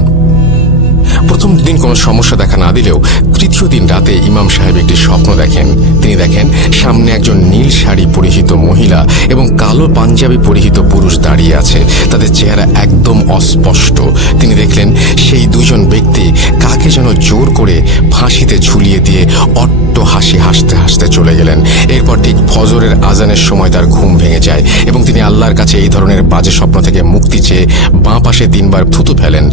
প্রথম দিন কোনো সমস্যা দেখা না দিলেও 3য় দিন রাতে ইমাম সাহেব একটি স্বপ্ন দেখেন। তিনি দেখেন সামনে একজন নীল শাড়ি পরিহিত মহিলা এবং কালো পাঞ্জাবি পরিহিত পুরুষ দাঁড়িয়ে আছে। তাদের চেহারা একদম অস্পষ্ট। তিনি দেখলেন সেই 2 জন ব্যক্তি কাকে যেন জোর করে ফাঁসিতে ঝুলিয়ে দিয়ে অট্ট হাসি হাসতে হাসতে চলে গেলেন। এরপর ঠিক ফজরের আজানের সময় তার ঘুম ভেঙে যায় এবং তিনি আল্লাহর কাছে এই ধরনের বাজে স্বপ্ন থেকে মুক্তি চেয়ে বাঁ পাশে 3 বার থুতু ফেলেন।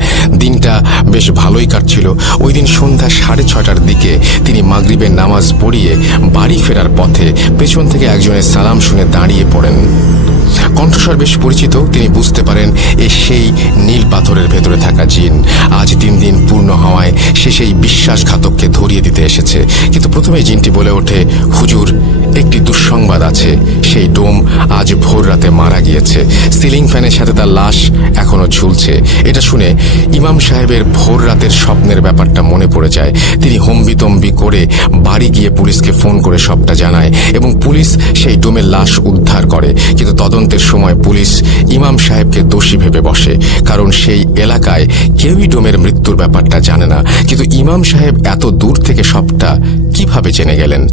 দিনটা বেশ ভালোই কাটছিল। ওই দিন সন্ধ্যা 6:30টার দিকে তিনি মাগরিবের নামাজ পড়িয়ে বাড়ি ফেরার পথে পেছন থেকে একজনের সালাম শুনে দাঁড়িয়ে পড়েন। কণ্ঠস্বর বেশ পরিচিত। তিনি বুঝতে পারেন এ সেই নীল পাথরের ভেতরে থাকা জিন। আজ 3 দিন পূর্ণ হওয়ায় সে সেই বিশ্বাসঘাতককে ধরিয়ে দিতে এসেছে। কিন্তু প্রথমে জিনটি বলে ওঠে, হুজুর, একটি দুঃসংবাদ আছে। সেই ডোম আজ ভোর রাতে মারা গিয়েছে। সিলিং ফ্যানের সাথে তার লাশ এখনো ঝুলছে। এটা শুনে ইমাম সাহেবের ভোর রাতের স্বপ্নের ব্যাপারটা মনে পড়ে যায়। তিনি হম্বিতম্বি করে বাড়ি গিয়ে পুলিশকে ফোন করে সবটা জানায় এবং পুলিশ সেই ডোমের লাশ উদ্ধার করে। কিন্তু তদন্তের সময় পুলিশ ইমাম সাহেবকে দোষী ভেবে বসে, কারণ সেই এলাকায় কেউই ডোমের মৃত্যুর ব্যাপারটা জানে না। কিন্তু ইমাম সাহেব এত দূর থেকে সবটা কিভাবে জেনে গেলেন?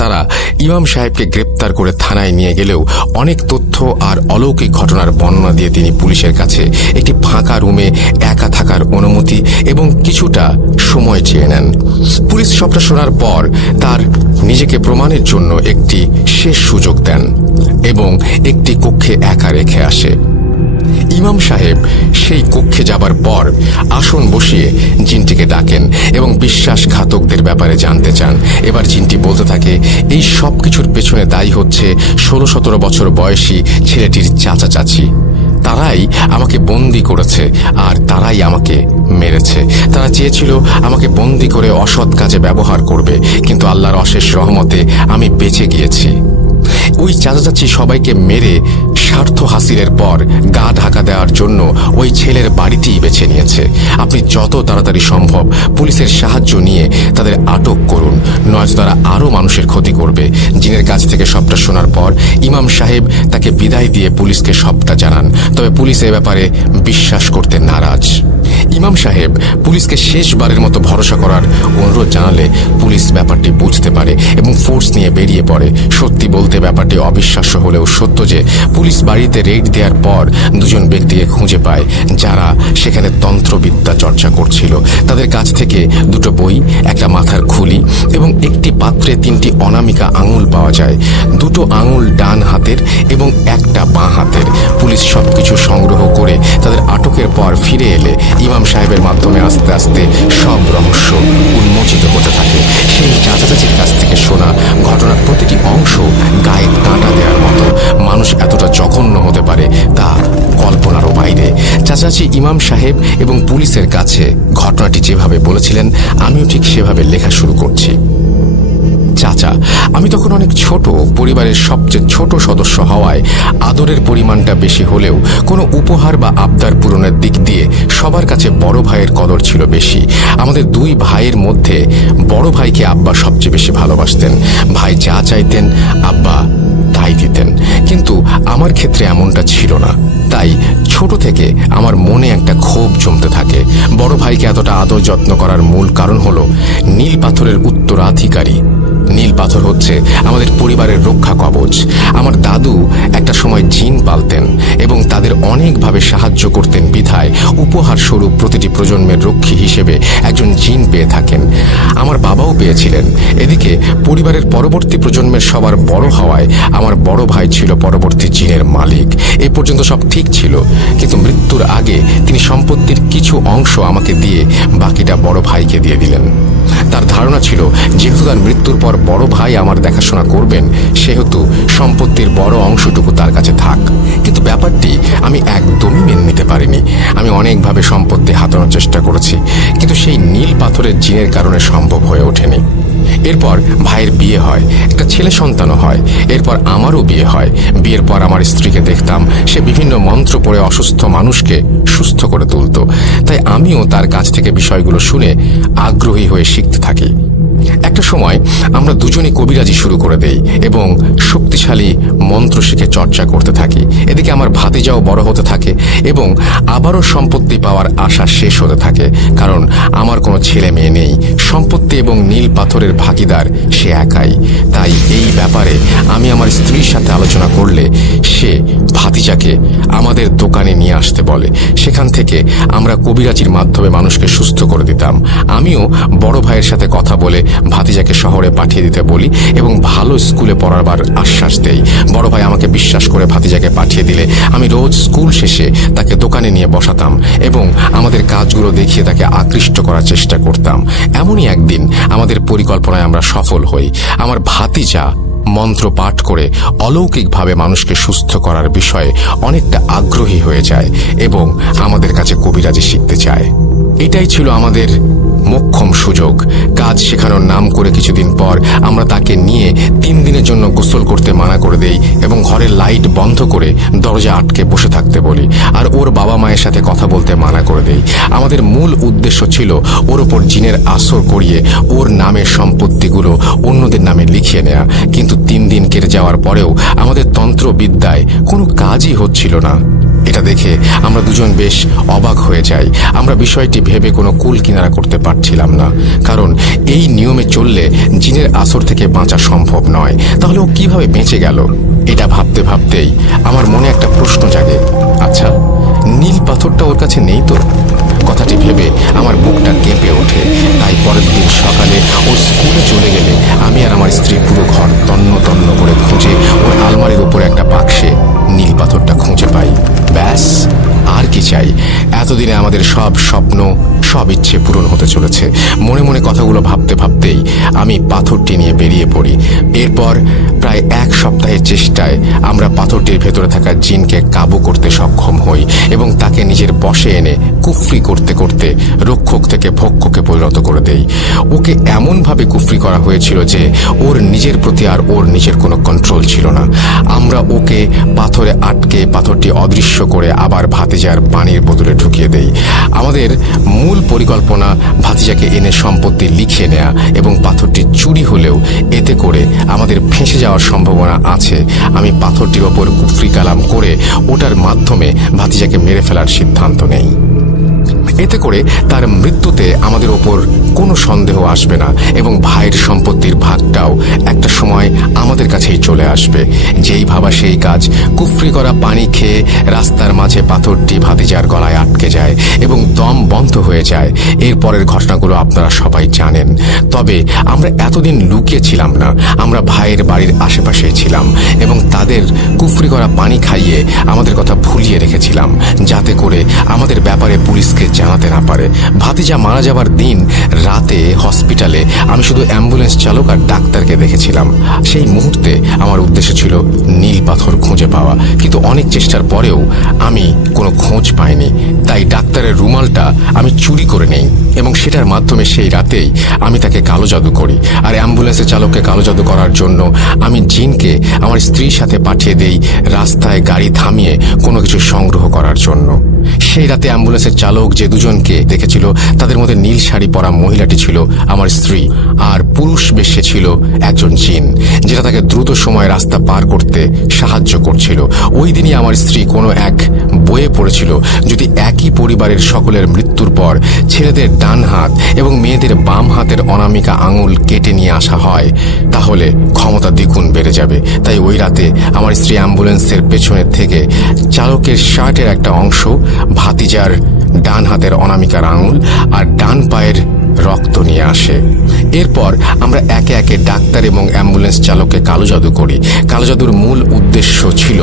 তারা ইমাম সাহেবকে গ্রেপ্তার করে থানায় নিয়ে গেলেও অনেক তথ্য আর অলৌকিক ঘটনার বর্ণনা দিয়ে তিনি পুলিশের কাছে একটি ফাঁকা রুমে একা থাকার অনুমতি এবং কিছুটা সময় চেয়ে নেন। পুলিশ সবটা শোনার পর তার নিজেকে প্রমাণের জন্য একটি শেষ সুযোগ দেন এবং একটি কক্ষে একা রেখে আসে। ইমাম সাহেব সেই কক্ষে যাবার পর আসন বসিয়ে জিনটিকে ডাকেন এবং বিশ্বাসঘাতকদের ব্যাপারে জানতে চান। এবার জিনটি বলতে থাকে, এই সব কিছুর পেছনে দায়ী হচ্ছে 16-17 বছর বয়সী ছেলেটির চাচা চাচি। তারাই আমাকে বন্দি করেছে আর তারাই আমাকে মেরেছে। তারা চেয়েছিল আমাকে বন্দি করে অসৎ কাজে ব্যবহার করবে, কিন্তু আল্লাহর অশেষ রহমতে আমি বেঁচে গিয়েছি। ওই চাচা চাচি সবাইকে মেরে স্বার্থ হাসিলের পর গা ঢাকা দেওয়ার জন্য ওই ছেলের বাড়িতেই বেছে নিয়েছে। আপনি যত তাড়াতাড়ি সম্ভব পুলিশের সাহায্য নিয়ে তাদের আটক করুন, নয়তো তারা আরও মানুষের ক্ষতি করবে। জিনের কাছ থেকে সবটা শোনার পর ইমাম সাহেব তাকে বিদায় দিয়ে পুলিশকে সবটা জানান। তবে পুলিশ এ ব্যাপারে বিশ্বাস করতে নারাজ। ইমাম সাহেব পুলিশকে শেষবারের মতো ভরসা করার অনুরোধ জানালে পুলিশ ব্যাপারটি বুঝতে পারে এবং ফোর্স নিয়ে বেরিয়ে পড়ে। সত্যি বলতে ব্যাপারটি অবিশ্বাস্য হলেও সত্য যে পুলিশ বাড়িতে রেড দেওয়ার পর দুজন ব্যক্তিকে খুঁজে পায় যারা সেখানে তন্ত্রবিদ্যা চর্চা করছিল। তাদের কাছ থেকে দুটো বই, একটা মাথার খুলি এবং একটি পাত্রে 3টি অনামিকা আঙুল পাওয়া যায়। দুটো আঙুল ডান হাতের এবং একটা বাঁ হাতের। পুলিশ সবকিছু সংগ্রহ করে তাদের আটকের পর ফিরে এলে ইমাম সাহেবের মাধ্যমে আস্তে আস্তে সব রহস্য উন্মোচিত হতে থাকে। সেই চাচা চাচির কাছ থেকে শোনা ঘটনার প্রতিটি অংশ গায়ে কাঁটা দেওয়ার মতো। মানুষ এতটা জঘন্য হতে পারে তা কল্পনারও বাইরে। চাচাচি ইমাম সাহেব এবং পুলিশের কাছে ঘটনাটি যেভাবে বলেছিলেন আমিও ঠিক সেভাবে লেখা শুরু করছি। চাচা, আমি তখন অনেক ছোট, পরিবারের সবচেয়ে ছোট সদস্য হওয়ায় আদরের পরিমাণটা বেশি হলেও কোনো উপহার বা আবদার পূরণের দিক দিয়ে সবার কাছে বড় ভাইয়ের কদর ছিল বেশি। আমাদের 2 ভাইয়ের মধ্যে বড় ভাইকে আব্বা সবচেয়ে বেশি ভালোবাসতেন। ভাই যা চাইতেন আব্বা তাই দিতেন, কিন্তু আমার ক্ষেত্রে এমনটা ছিল না। তাই ছোট থেকে আমার মনে একটা ক্ষোভ জমতে থাকে। বড় ভাইকে এতটা আদর যত্ন করার মূল কারণ হলো নীল পাথরের উত্তরাধিকারী। নীল পাথর হচ্ছে আমাদের পরিবারের রক্ষা কবচ। আমার দাদু একটা সময় জিন পালতেন এবং তাদের অনেকভাবে সাহায্য করতেন বিধায় উপহার স্বরূপ প্রতিটি প্রজন্মের রক্ষী হিসেবে একজন জিন পেয়ে থাকেন। আমার বাবাও পেয়েছিলেন। এদিকে পরিবারের পরবর্তী প্রজন্মের সবার বড় হওয়ায় আমার বড় ভাই ছিল পরবর্তী জিনের মালিক। এ পর্যন্ত সব ঠিক ছিল, কিন্তু মৃত্যুর আগে তিনি সম্পত্তির কিছু অংশ আমাকে দিয়ে বাকিটা বড় ভাইকে দিয়ে দিলেন। তার ধারণা ছিল যেহেতু তার মৃত্যুর পর বড় ভাই আমার দেখাশোনা করবেন, সেহেতু সম্পত্তির বড় অংশটুকু তার কাছে থাক। কিন্তু ব্যাপারটি আমি একদমই মেনে নিতে পারিনি। আমি অনেকভাবে সম্পত্তি হাতানোর চেষ্টা করেছি, কিন্তু সেই নীল পাথরের জিনের কারণে সম্ভব হয়ে ওঠেনি। এরপর ভাইয়ের বিয়ে হয়, একটা ছেলে সন্তানও হয়। এরপর আমারও বিয়ে হয়। বিয়ের পর আমার স্ত্রীকে দেখতাম সে বিভিন্ন মন্ত্র পড়ে অসুস্থ মানুষকে সুস্থ করে তুলত। তাই আমিও তার কাছ থেকে বিষয়গুলো শুনে আগ্রহী হয়ে শিখতে থাকি। একটা সময় আমরা দুজনই কবিরাজি শুরু করে দেই এবং শক্তিশালী মন্ত্র শিখে চর্চা করতে থাকি। এদিকে আমার ভাতিজাও বড় হতে থাকে এবং আবারও সম্পত্তি পাওয়ার আশা শেষ হতে থাকে, কারণ আমার কোনো ছেলে মেয়ে নেই। সম্পত্তি এবং নীল পাথরের ভাগিদার সে একাই। তাই এই ব্যাপারে আমি আমার স্ত্রীর সাথে আলোচনা করলে সে ভাতিজাকে আমাদের দোকানে নিয়ে আসতে বলে। সেখান থেকে আমরা কবিরাজির মাধ্যমে মানুষকে সুস্থ করে দিতাম। আমিও বড় ভাইয়ের সাথে কথা বলে ভাতিজাকে শহরে পাঠিয়ে দিতে বলি এবং ভালো স্কুলে পড়াবার আশ্বাস দেই। বড় ভাই আমাকে বিশ্বাস করে ভাতিজাকে পাঠিয়ে দিলে আমি রোজ স্কুল শেষে তাকে দোকানে নিয়ে বসাতাম এবং আমাদের কাজগুলো দেখিয়ে তাকে আকৃষ্ট করার চেষ্টা করতাম। এমনই একদিন আমাদের পরিকল্পনায় আমরা সফল হই। আমার ভাতিজা মন্ত্র পাঠ করে অলৌকিকভাবে মানুষকে সুস্থ করার বিষয়ে অনেকটা আগ্রহী হয়ে যায় এবং আমাদের কাছে কবিরাজি শিখতে চায়। এটাই ছিল আমাদের মোক্ষম সুযোগ। কাজ শেখানোর নাম করে কিছুদিন পর আমরা তাকে নিয়ে 3 দিনের জন্য গোসল করতে মানা করে দেই এবং ঘরের লাইট বন্ধ করে দরজা আটকে বসে থাকতে বলি, আর ওর বাবা মায়ের সাথে কথা বলতে মানা করে দেই। আমাদের মূল উদ্দেশ্য ছিল ওর ওপর জিনের আসর করিয়ে ওর নামের সম্পত্তিগুলো অন্যদের নামে লিখিয়ে নেয়া। কিন্তু 3 দিন কেটে যাওয়ার পরেও আমাদের তন্ত্রবিদ্যায় কোনো কাজই হচ্ছিল না। এটা দেখে আমরা দুজন বেশ অবাক হয়ে যাই। আমরা বিষয়টি ভেবে কোনো কুল কিনারা করতে পারছিলাম না, কারণ এই নিয়মে চললে জিনের আসর থেকে বাঁচা সম্ভব নয়। তাহলে ও কিভাবে বেঁচে গেল? এটা ভাবতে ভাবতেই আমার মনে একটা প্রশ্ন জাগে, আচ্ছা নীল পাথরটা ওর কাছে নেই তো? কথাটি ভেবে আমার বুকটা কেঁপে ওঠে। তাই পরের দিন সকালে ও স্কুলে চলে গেলে আমি আর আমার স্ত্রী পুরো ঘর তন্ন তন্ন করে খুঁজে ওর আলমারির উপরে একটা বাক্সে নীল পাথরটা খুঁজে পাই। ব্যাস, আর কি চাই? এতদিনে আমাদের সব স্বপ্ন, সব ইচ্ছে পূরণ হতে চলেছে। মনে মনে কথাগুলো ভাবতে ভাবতেই আমি পাথরটি নিয়ে বেরিয়ে পড়ি। এরপর প্রায় 1 সপ্তাহের চেষ্টায় আমরা পাথরটির ভেতরে থাকা জিনকে কাবু করতে সক্ষম হই এবং তাকে নিজের বশে এনে কুফরি করতে করতে রক্ষক থেকে ভক্ষকে পরিণত করে দেই। ওকে এমনভাবে কুফরি করা হয়েছিল যে ওর নিজের প্রতি আর ওর নিজের কোনো কন্ট্রোল ছিল না। আমরা ওকে পাথরে আটকে পাথরটি অদৃশ্য করে আবার ভাতিজার পানির বোতলে ঢুকিয়ে দেই। আমাদের মূল পরিকল্পনা ভাতিজাকে এনে সম্পত্তি লিখিয়ে নেয়া এবং পাথরটি চুরি হলেও এতে করে আমাদের ফেঁসে যাওয়ার সম্ভাবনা আছে। আমি পাথরটির ওপর কুফরি কালাম করে ওটার মাধ্যমে ভাতিজাকে মেরে ফেলার সিদ্ধান্ত নেই। এতে করে তার মৃত্যুতে আমাদের ওপর কোনো সন্দেহ আসবে না এবং ভাইয়ের সম্পত্তির ভাগটাও একটা সময় আমাদের কাছেই চলে আসবে। যেই ভাবা সেই কাজ। কুফরি করা পানি খেয়ে রাস্তার মাঝে পাথরটি ভাতিজার গলায় আটকে যায় এবং দম বন্ধ হয়ে যায়। এরপরের ঘটনাগুলো আপনারা সবাই জানেন। তবে আমরা এতদিন লুকিয়েছিলাম না। আমরা ভাইয়ের বাড়ির আশেপাশেই ছিলাম এবং তাদের কুফরি করা পানি খাইয়ে আমাদের কথা ভুলিয়ে রেখেছিলাম, যাতে করে আমাদের ব্যাপারে পুলিশকে জানাতে না পারে। ভাতিজা মারা যাবার দিন রাতে হসপিটালে আমি শুধু অ্যাম্বুলেন্স চালক আর ডাক্তারকে দেখেছিলাম। সেই মুহূর্তে আমার উদ্দেশ্য ছিল নীল পাথর খুঁজে পাওয়া, কিন্তু অনেক চেষ্টার পরেও আমি কোনো খোঁজ পাইনি। তাই ডাক্তারের রুমালটা আমি চুরি করে নেই এবং সেটার মাধ্যমে সেই রাতেই আমি তাকে কালো জাদু করি। আর অ্যাম্বুলেন্সের চালককে কালো জাদু করার জন্য আমি জিনকে আমার স্ত্রীর সাথে পাঠিয়ে দেই রাস্তায় গাড়ি থামিয়ে কোনো কিছু সংগ্রহ করার জন্য। সেই রাতে অ্যাম্বুলেন্সের চালক যে দুজনকে দেখেছিল তাদের মধ্যে নীল শাড়ি পরা মহিলাটি ছিল আমার স্ত্রী, আর পুরুষ বেশে ছিল একজন জিন, যেটা তাকে দ্রুত সময় রাস্তা পার করতে সাহায্য করছিল। ওই দিনই আমার স্ত্রী কোনো এক বইয়ে পড়েছিল, যদি একই পরিবারের সকলের মৃত্যুর পর ছেলেদের ডান হাত এবং মেয়েদের বাম হাতের অনামিকা আঙুল কেটে নিয়ে আসা হয় তাহলে ক্ষমতা দ্বিগুণ বেড়ে যাবে। তাই ওই রাতে আমার স্ত্রী অ্যাম্বুলেন্সের পেছনের থেকে চালকের শার্টের একটা অংশ, ভাতিজার ডান হাতের অনামিকার আঙুল আর ডান পায়ের রক্ত নিয়ে আসে। এরপর আমরা একে একে ডাক্তার এবং অ্যাম্বুলেন্স চালককে কালো জাদু করি। কালো জাদুর মূল উদ্দেশ্য ছিল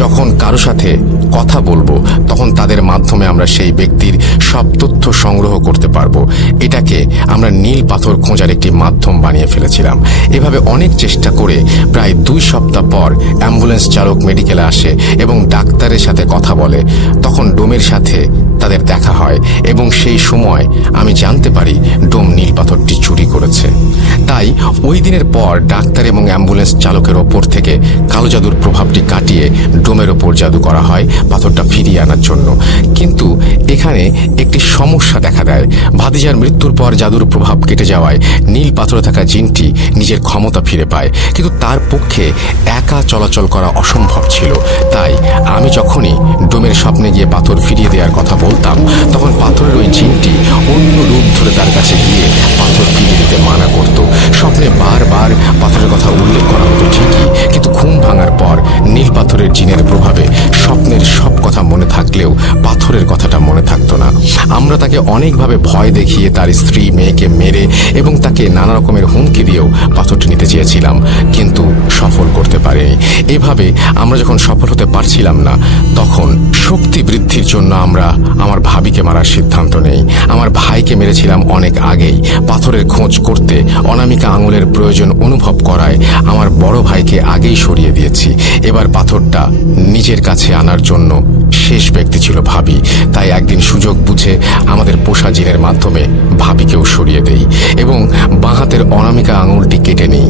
যখন কারো সাথে কথা বলবো তখন তাদের মাধ্যমে আমরা সেই ব্যক্তির সব তথ্য সংগ্রহ করতে পারবো। এটাকে আমরা নীল পাথর খোঁজার একটি মাধ্যম বানিয়ে ফেলেছিলাম। এভাবে অনেক চেষ্টা করে প্রায় 2 সপ্তাহ পর অ্যাম্বুলেন্স চালক মেডিকেলে আসে এবং ডাক্তারের সাথে কথা বলে। তখন ডোমের সাথে তাদের দেখা হয় এবং সেই সময় আমি জানতে পারি ডোম নীল পাথরটি চুরি করেছে। তাই ওই দিনের পর ডাক্তার এবং অ্যাম্বুলেন্স চালকের ওপর থেকে কালো জাদুর প্রভাবটি কাটিয়ে ডোমের ওপর জাদু করা হয় পাথরটা ফিরিয়ে আনার জন্য। কিন্তু এখানে একটি সমস্যা দেখা দেয়। ভাতিজার মৃত্যুর পর জাদুর প্রভাব কেটে যাওয়ায় নীল পাথরে থাকা জিনটি নিজের ক্ষমতা ফিরে পায়, কিন্তু তার পক্ষে একা চলাচল করা অসম্ভব ছিল। তাই আমি যখনই ডোমের স্বপ্নে গিয়ে পাথর ফিরিয়ে দেওয়ার কথা বলতাম তখন পাথরের ওই জিনটি অন্য রূপ ধরে তার কাছে গিয়ে পাথর ফিরিয়ে দিতে মানা করত। স্বপ্নে বারবার পাথরের কথা উল্লেখ করা হতো ঠিকই, কিন্তু ঘুম ভাঙার পর নীল পাথরের জিনের প্রভাবে স্বপ্নের সব কথা মনে থাকলেও পাথরের কথাটা মনে থাকতো না। আমরা তাকে অনেকভাবে ভয় দেখিয়ে তার স্ত্রী মেয়েকে মেরে এবং তাকে নানা রকমের হুমকি দিয়েও পাথরটি নিতে চেয়েছিলাম, কিন্তু সফল করতে পারিনি। এভাবে আমরা যখন সফল হতে পারছিলাম না তখন শক্তি বৃদ্ধির জন্য আমরা আমার ভাবিকে মারার সিদ্ধান্ত নেই। আমার ভাইকে মেরেছিলাম অনেক আগেই। পাথরের খোঁজ করতে অনামিকা আঙুলের প্রয়োজন অনুভব করায় আমার বড় ভাইকে আগেই সরিয়ে দিয়েছি। এবার পাথরটা নিজের কাছে আনার জন্য শেষ ব্যক্তি ছিল ভাবি। তাই একদিন সুযোগ বুঝে আমাদের পোষা জিনের মাধ্যমে ভাবিকেও সরিয়ে দেই এবং বাঁ হাতের অনামিকা আঙুলটি কেটে নিই।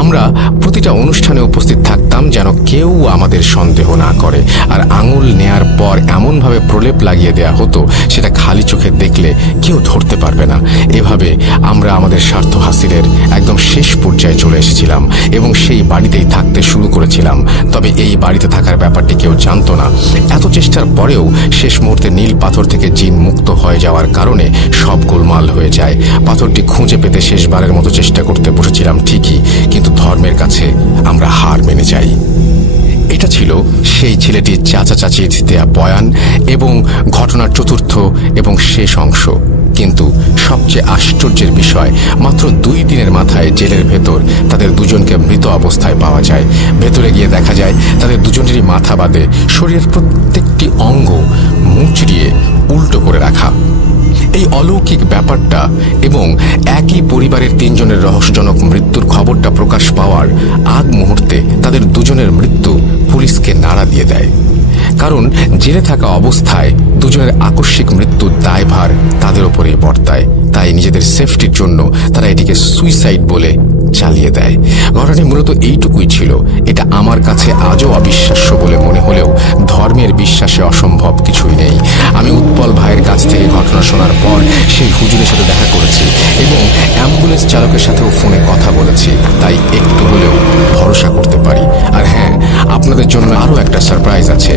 আমরা প্রতিটা অনুষ্ঠানে উপস্থিত থাকতাম যেন কেউ আমাদের সন্দেহ না করে, আর আঙুল নেয়ার পর এমনভাবে প্রলেপ লাগিয়ে দেয়া হতো সেটা খালি চোখে দেখলে কেউ ধরতে পারবে না। এভাবে আমরা আমাদের স্বার্থ হাসিলের একদম শেষ পর্যায়ে চলে এসেছিলাম এবং সেই বাড়িতেই থাকতে শুরু করেছিলাম। তবে এই বাড়িতে থাকার ব্যাপারটি কেউ জানতো না। এত চেষ্টার পরেও শেষ মুহূর্তে নীল পাথর থেকে জিন মুক্ত হয়ে যাওয়ার কারণে সব গোলমাল হয়ে যায়। পাথরটি খুঁজে পেতে শেষবারের মতো চেষ্টা করতে বসেছিলাম ঠিকই, কিন্তু ধর্মের কাছে আমরা হার মেনে যাই। এটা ছিল সেই ছেলেটির চাচা চাচির দেয়া বয়ান এবং ঘটনার চতুর্থ এবং শেষ অংশ। কিন্তু সবচেয়ে আশ্চর্যের বিষয়, মাত্র 2 দিনের মাথায় জেলের ভেতর তাদের দুজনকে মৃত অবস্থায় পাওয়া যায়। ভেতরে গিয়ে দেখা যায় তাদের দুজনেরই মাথা বাদে শরীরের প্রত্যেকটি অঙ্গ মুচড়িয়ে উল্টো করে রাখা। এই অলৌকিক ব্যাপারটা এবং একই পরিবারের 3 জনের রহস্যজনক মৃত্যুর খবরটা প্রকাশ পাওয়ার আগ মুহূর্তে তাদের দুজনের মৃত্যু পুলিশকে নাড়া দিয়ে দেয়। কারণ জেলে থাকা অবস্থায় দুজনের আকস্মিক মৃত্যুর দায়ভার তাদের ওপরেই বর্তায়। তাই নিজেদের সেফটির জন্য তারা এটিকে সুইসাইড বলে চালিয়ে দেয়। ঘটনাটি মূলত এইটুকুই ছিল। এটা আমার কাছে আজও অবিশ্বাস্য বলে মনে হলেও ধর্মের বিশ্বাসে অসম্ভব কিছুই নেই। আমি উৎপল ভাইয়ের কাছ থেকে ঘটনা শোনার পর সেই হুজুরের সাথে দেখা করেছি এবং অ্যাম্বুলেন্স চালকের সাথেও ফোনে কথা বলেছি, তাই একটু হলেও ভরসা করতে পারি। আর হ্যাঁ, আপনাদের জন্য আরও একটা সারপ্রাইজ আছে।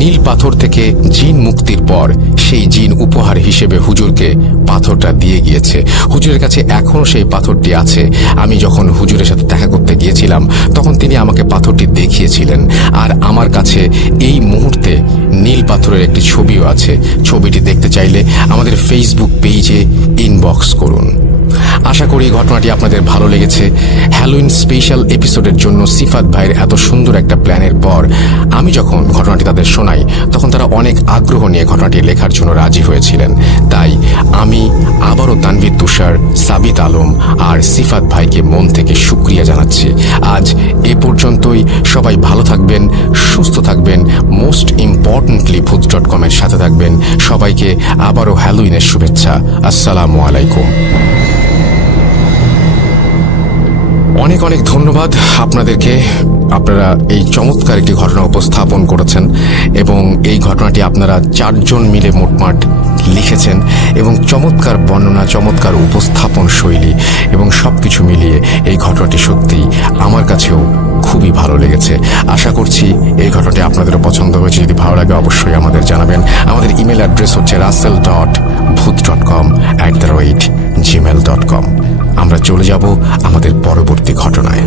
নীল পাথর থেকে জিন মুক্তির পর সেই জিন উপহার হিসেবে হুজুরকে পাথরটা দিয়ে গিয়েছে। হুজুরের কাছে এখনো সেই পাথরটি আছে। আমি যখন হুজুরের সাথে দেখা করতে গিয়েছিলাম তখন তিনি আমাকে পাথরটি দেখিয়েছিলেন। আর আমার কাছে এই মুহূর্তে নীল পাথরের একটি ছবিও আছে। ছবিটি দেখতে চাইলে আমাদের ফেসবুক পেজে ইনবক্স করুন। আশা করি ঘটনাটি আপনাদের ভালো লেগেছে। হ্যালোইন স্পেশাল এপিসোডের জন্য সিফাত ভাইয়ের এত সুন্দর একটা প্ল্যানের পর আমি যখন ঘটনাটি তাদের শোনাই তখন তারা অনেক আগ্রহ নিয়ে ঘটনাটি লেখার জন্য রাজি হয়েছিলেন। তাই আমি আবারও তানভীর তুষার, সাবিত আলম আর সিফাত ভাইকে মন থেকে শুকরিয়া জানাচ্ছি। আজ এ পর্যন্তই। সবাই ভালো থাকবেন, সুস্থ থাকবেন, মোস্ট ইম্পর্টেন্টলি ভূত.com এর সাথে থাকবেন। সবাইকে আবারও হ্যালোইনের শুভেচ্ছা। আসসালামু আলাইকুম। অনেক অনেক ধন্যবাদ আপনাদেরকে। আপনারা এই চমৎকার একটি ঘটনা উপস্থাপন করেছেন এবং এই ঘটনাটি আপনারা 4 জন মিলে মোটমাট লিখেছেন এবং চমৎকার বর্ণনা, চমৎকার উপস্থাপন শৈলী এবং সবকিছু মিলিয়ে এই ঘটনাটি সত্যিই আমার কাছেও খুবই ভালো লেগেছে। আশা করছি এই ঘটনাটি আপনাদেরও পছন্দ হয়েছে। যদি ভালো লাগে অবশ্যই আমাদের জানাবেন। আমাদের ইমেল অ্যাড্রেস হচ্ছে russell.booth.com@gmail.com। আমরা চলে যাব আমাদের পরবর্তী ঘটনায়।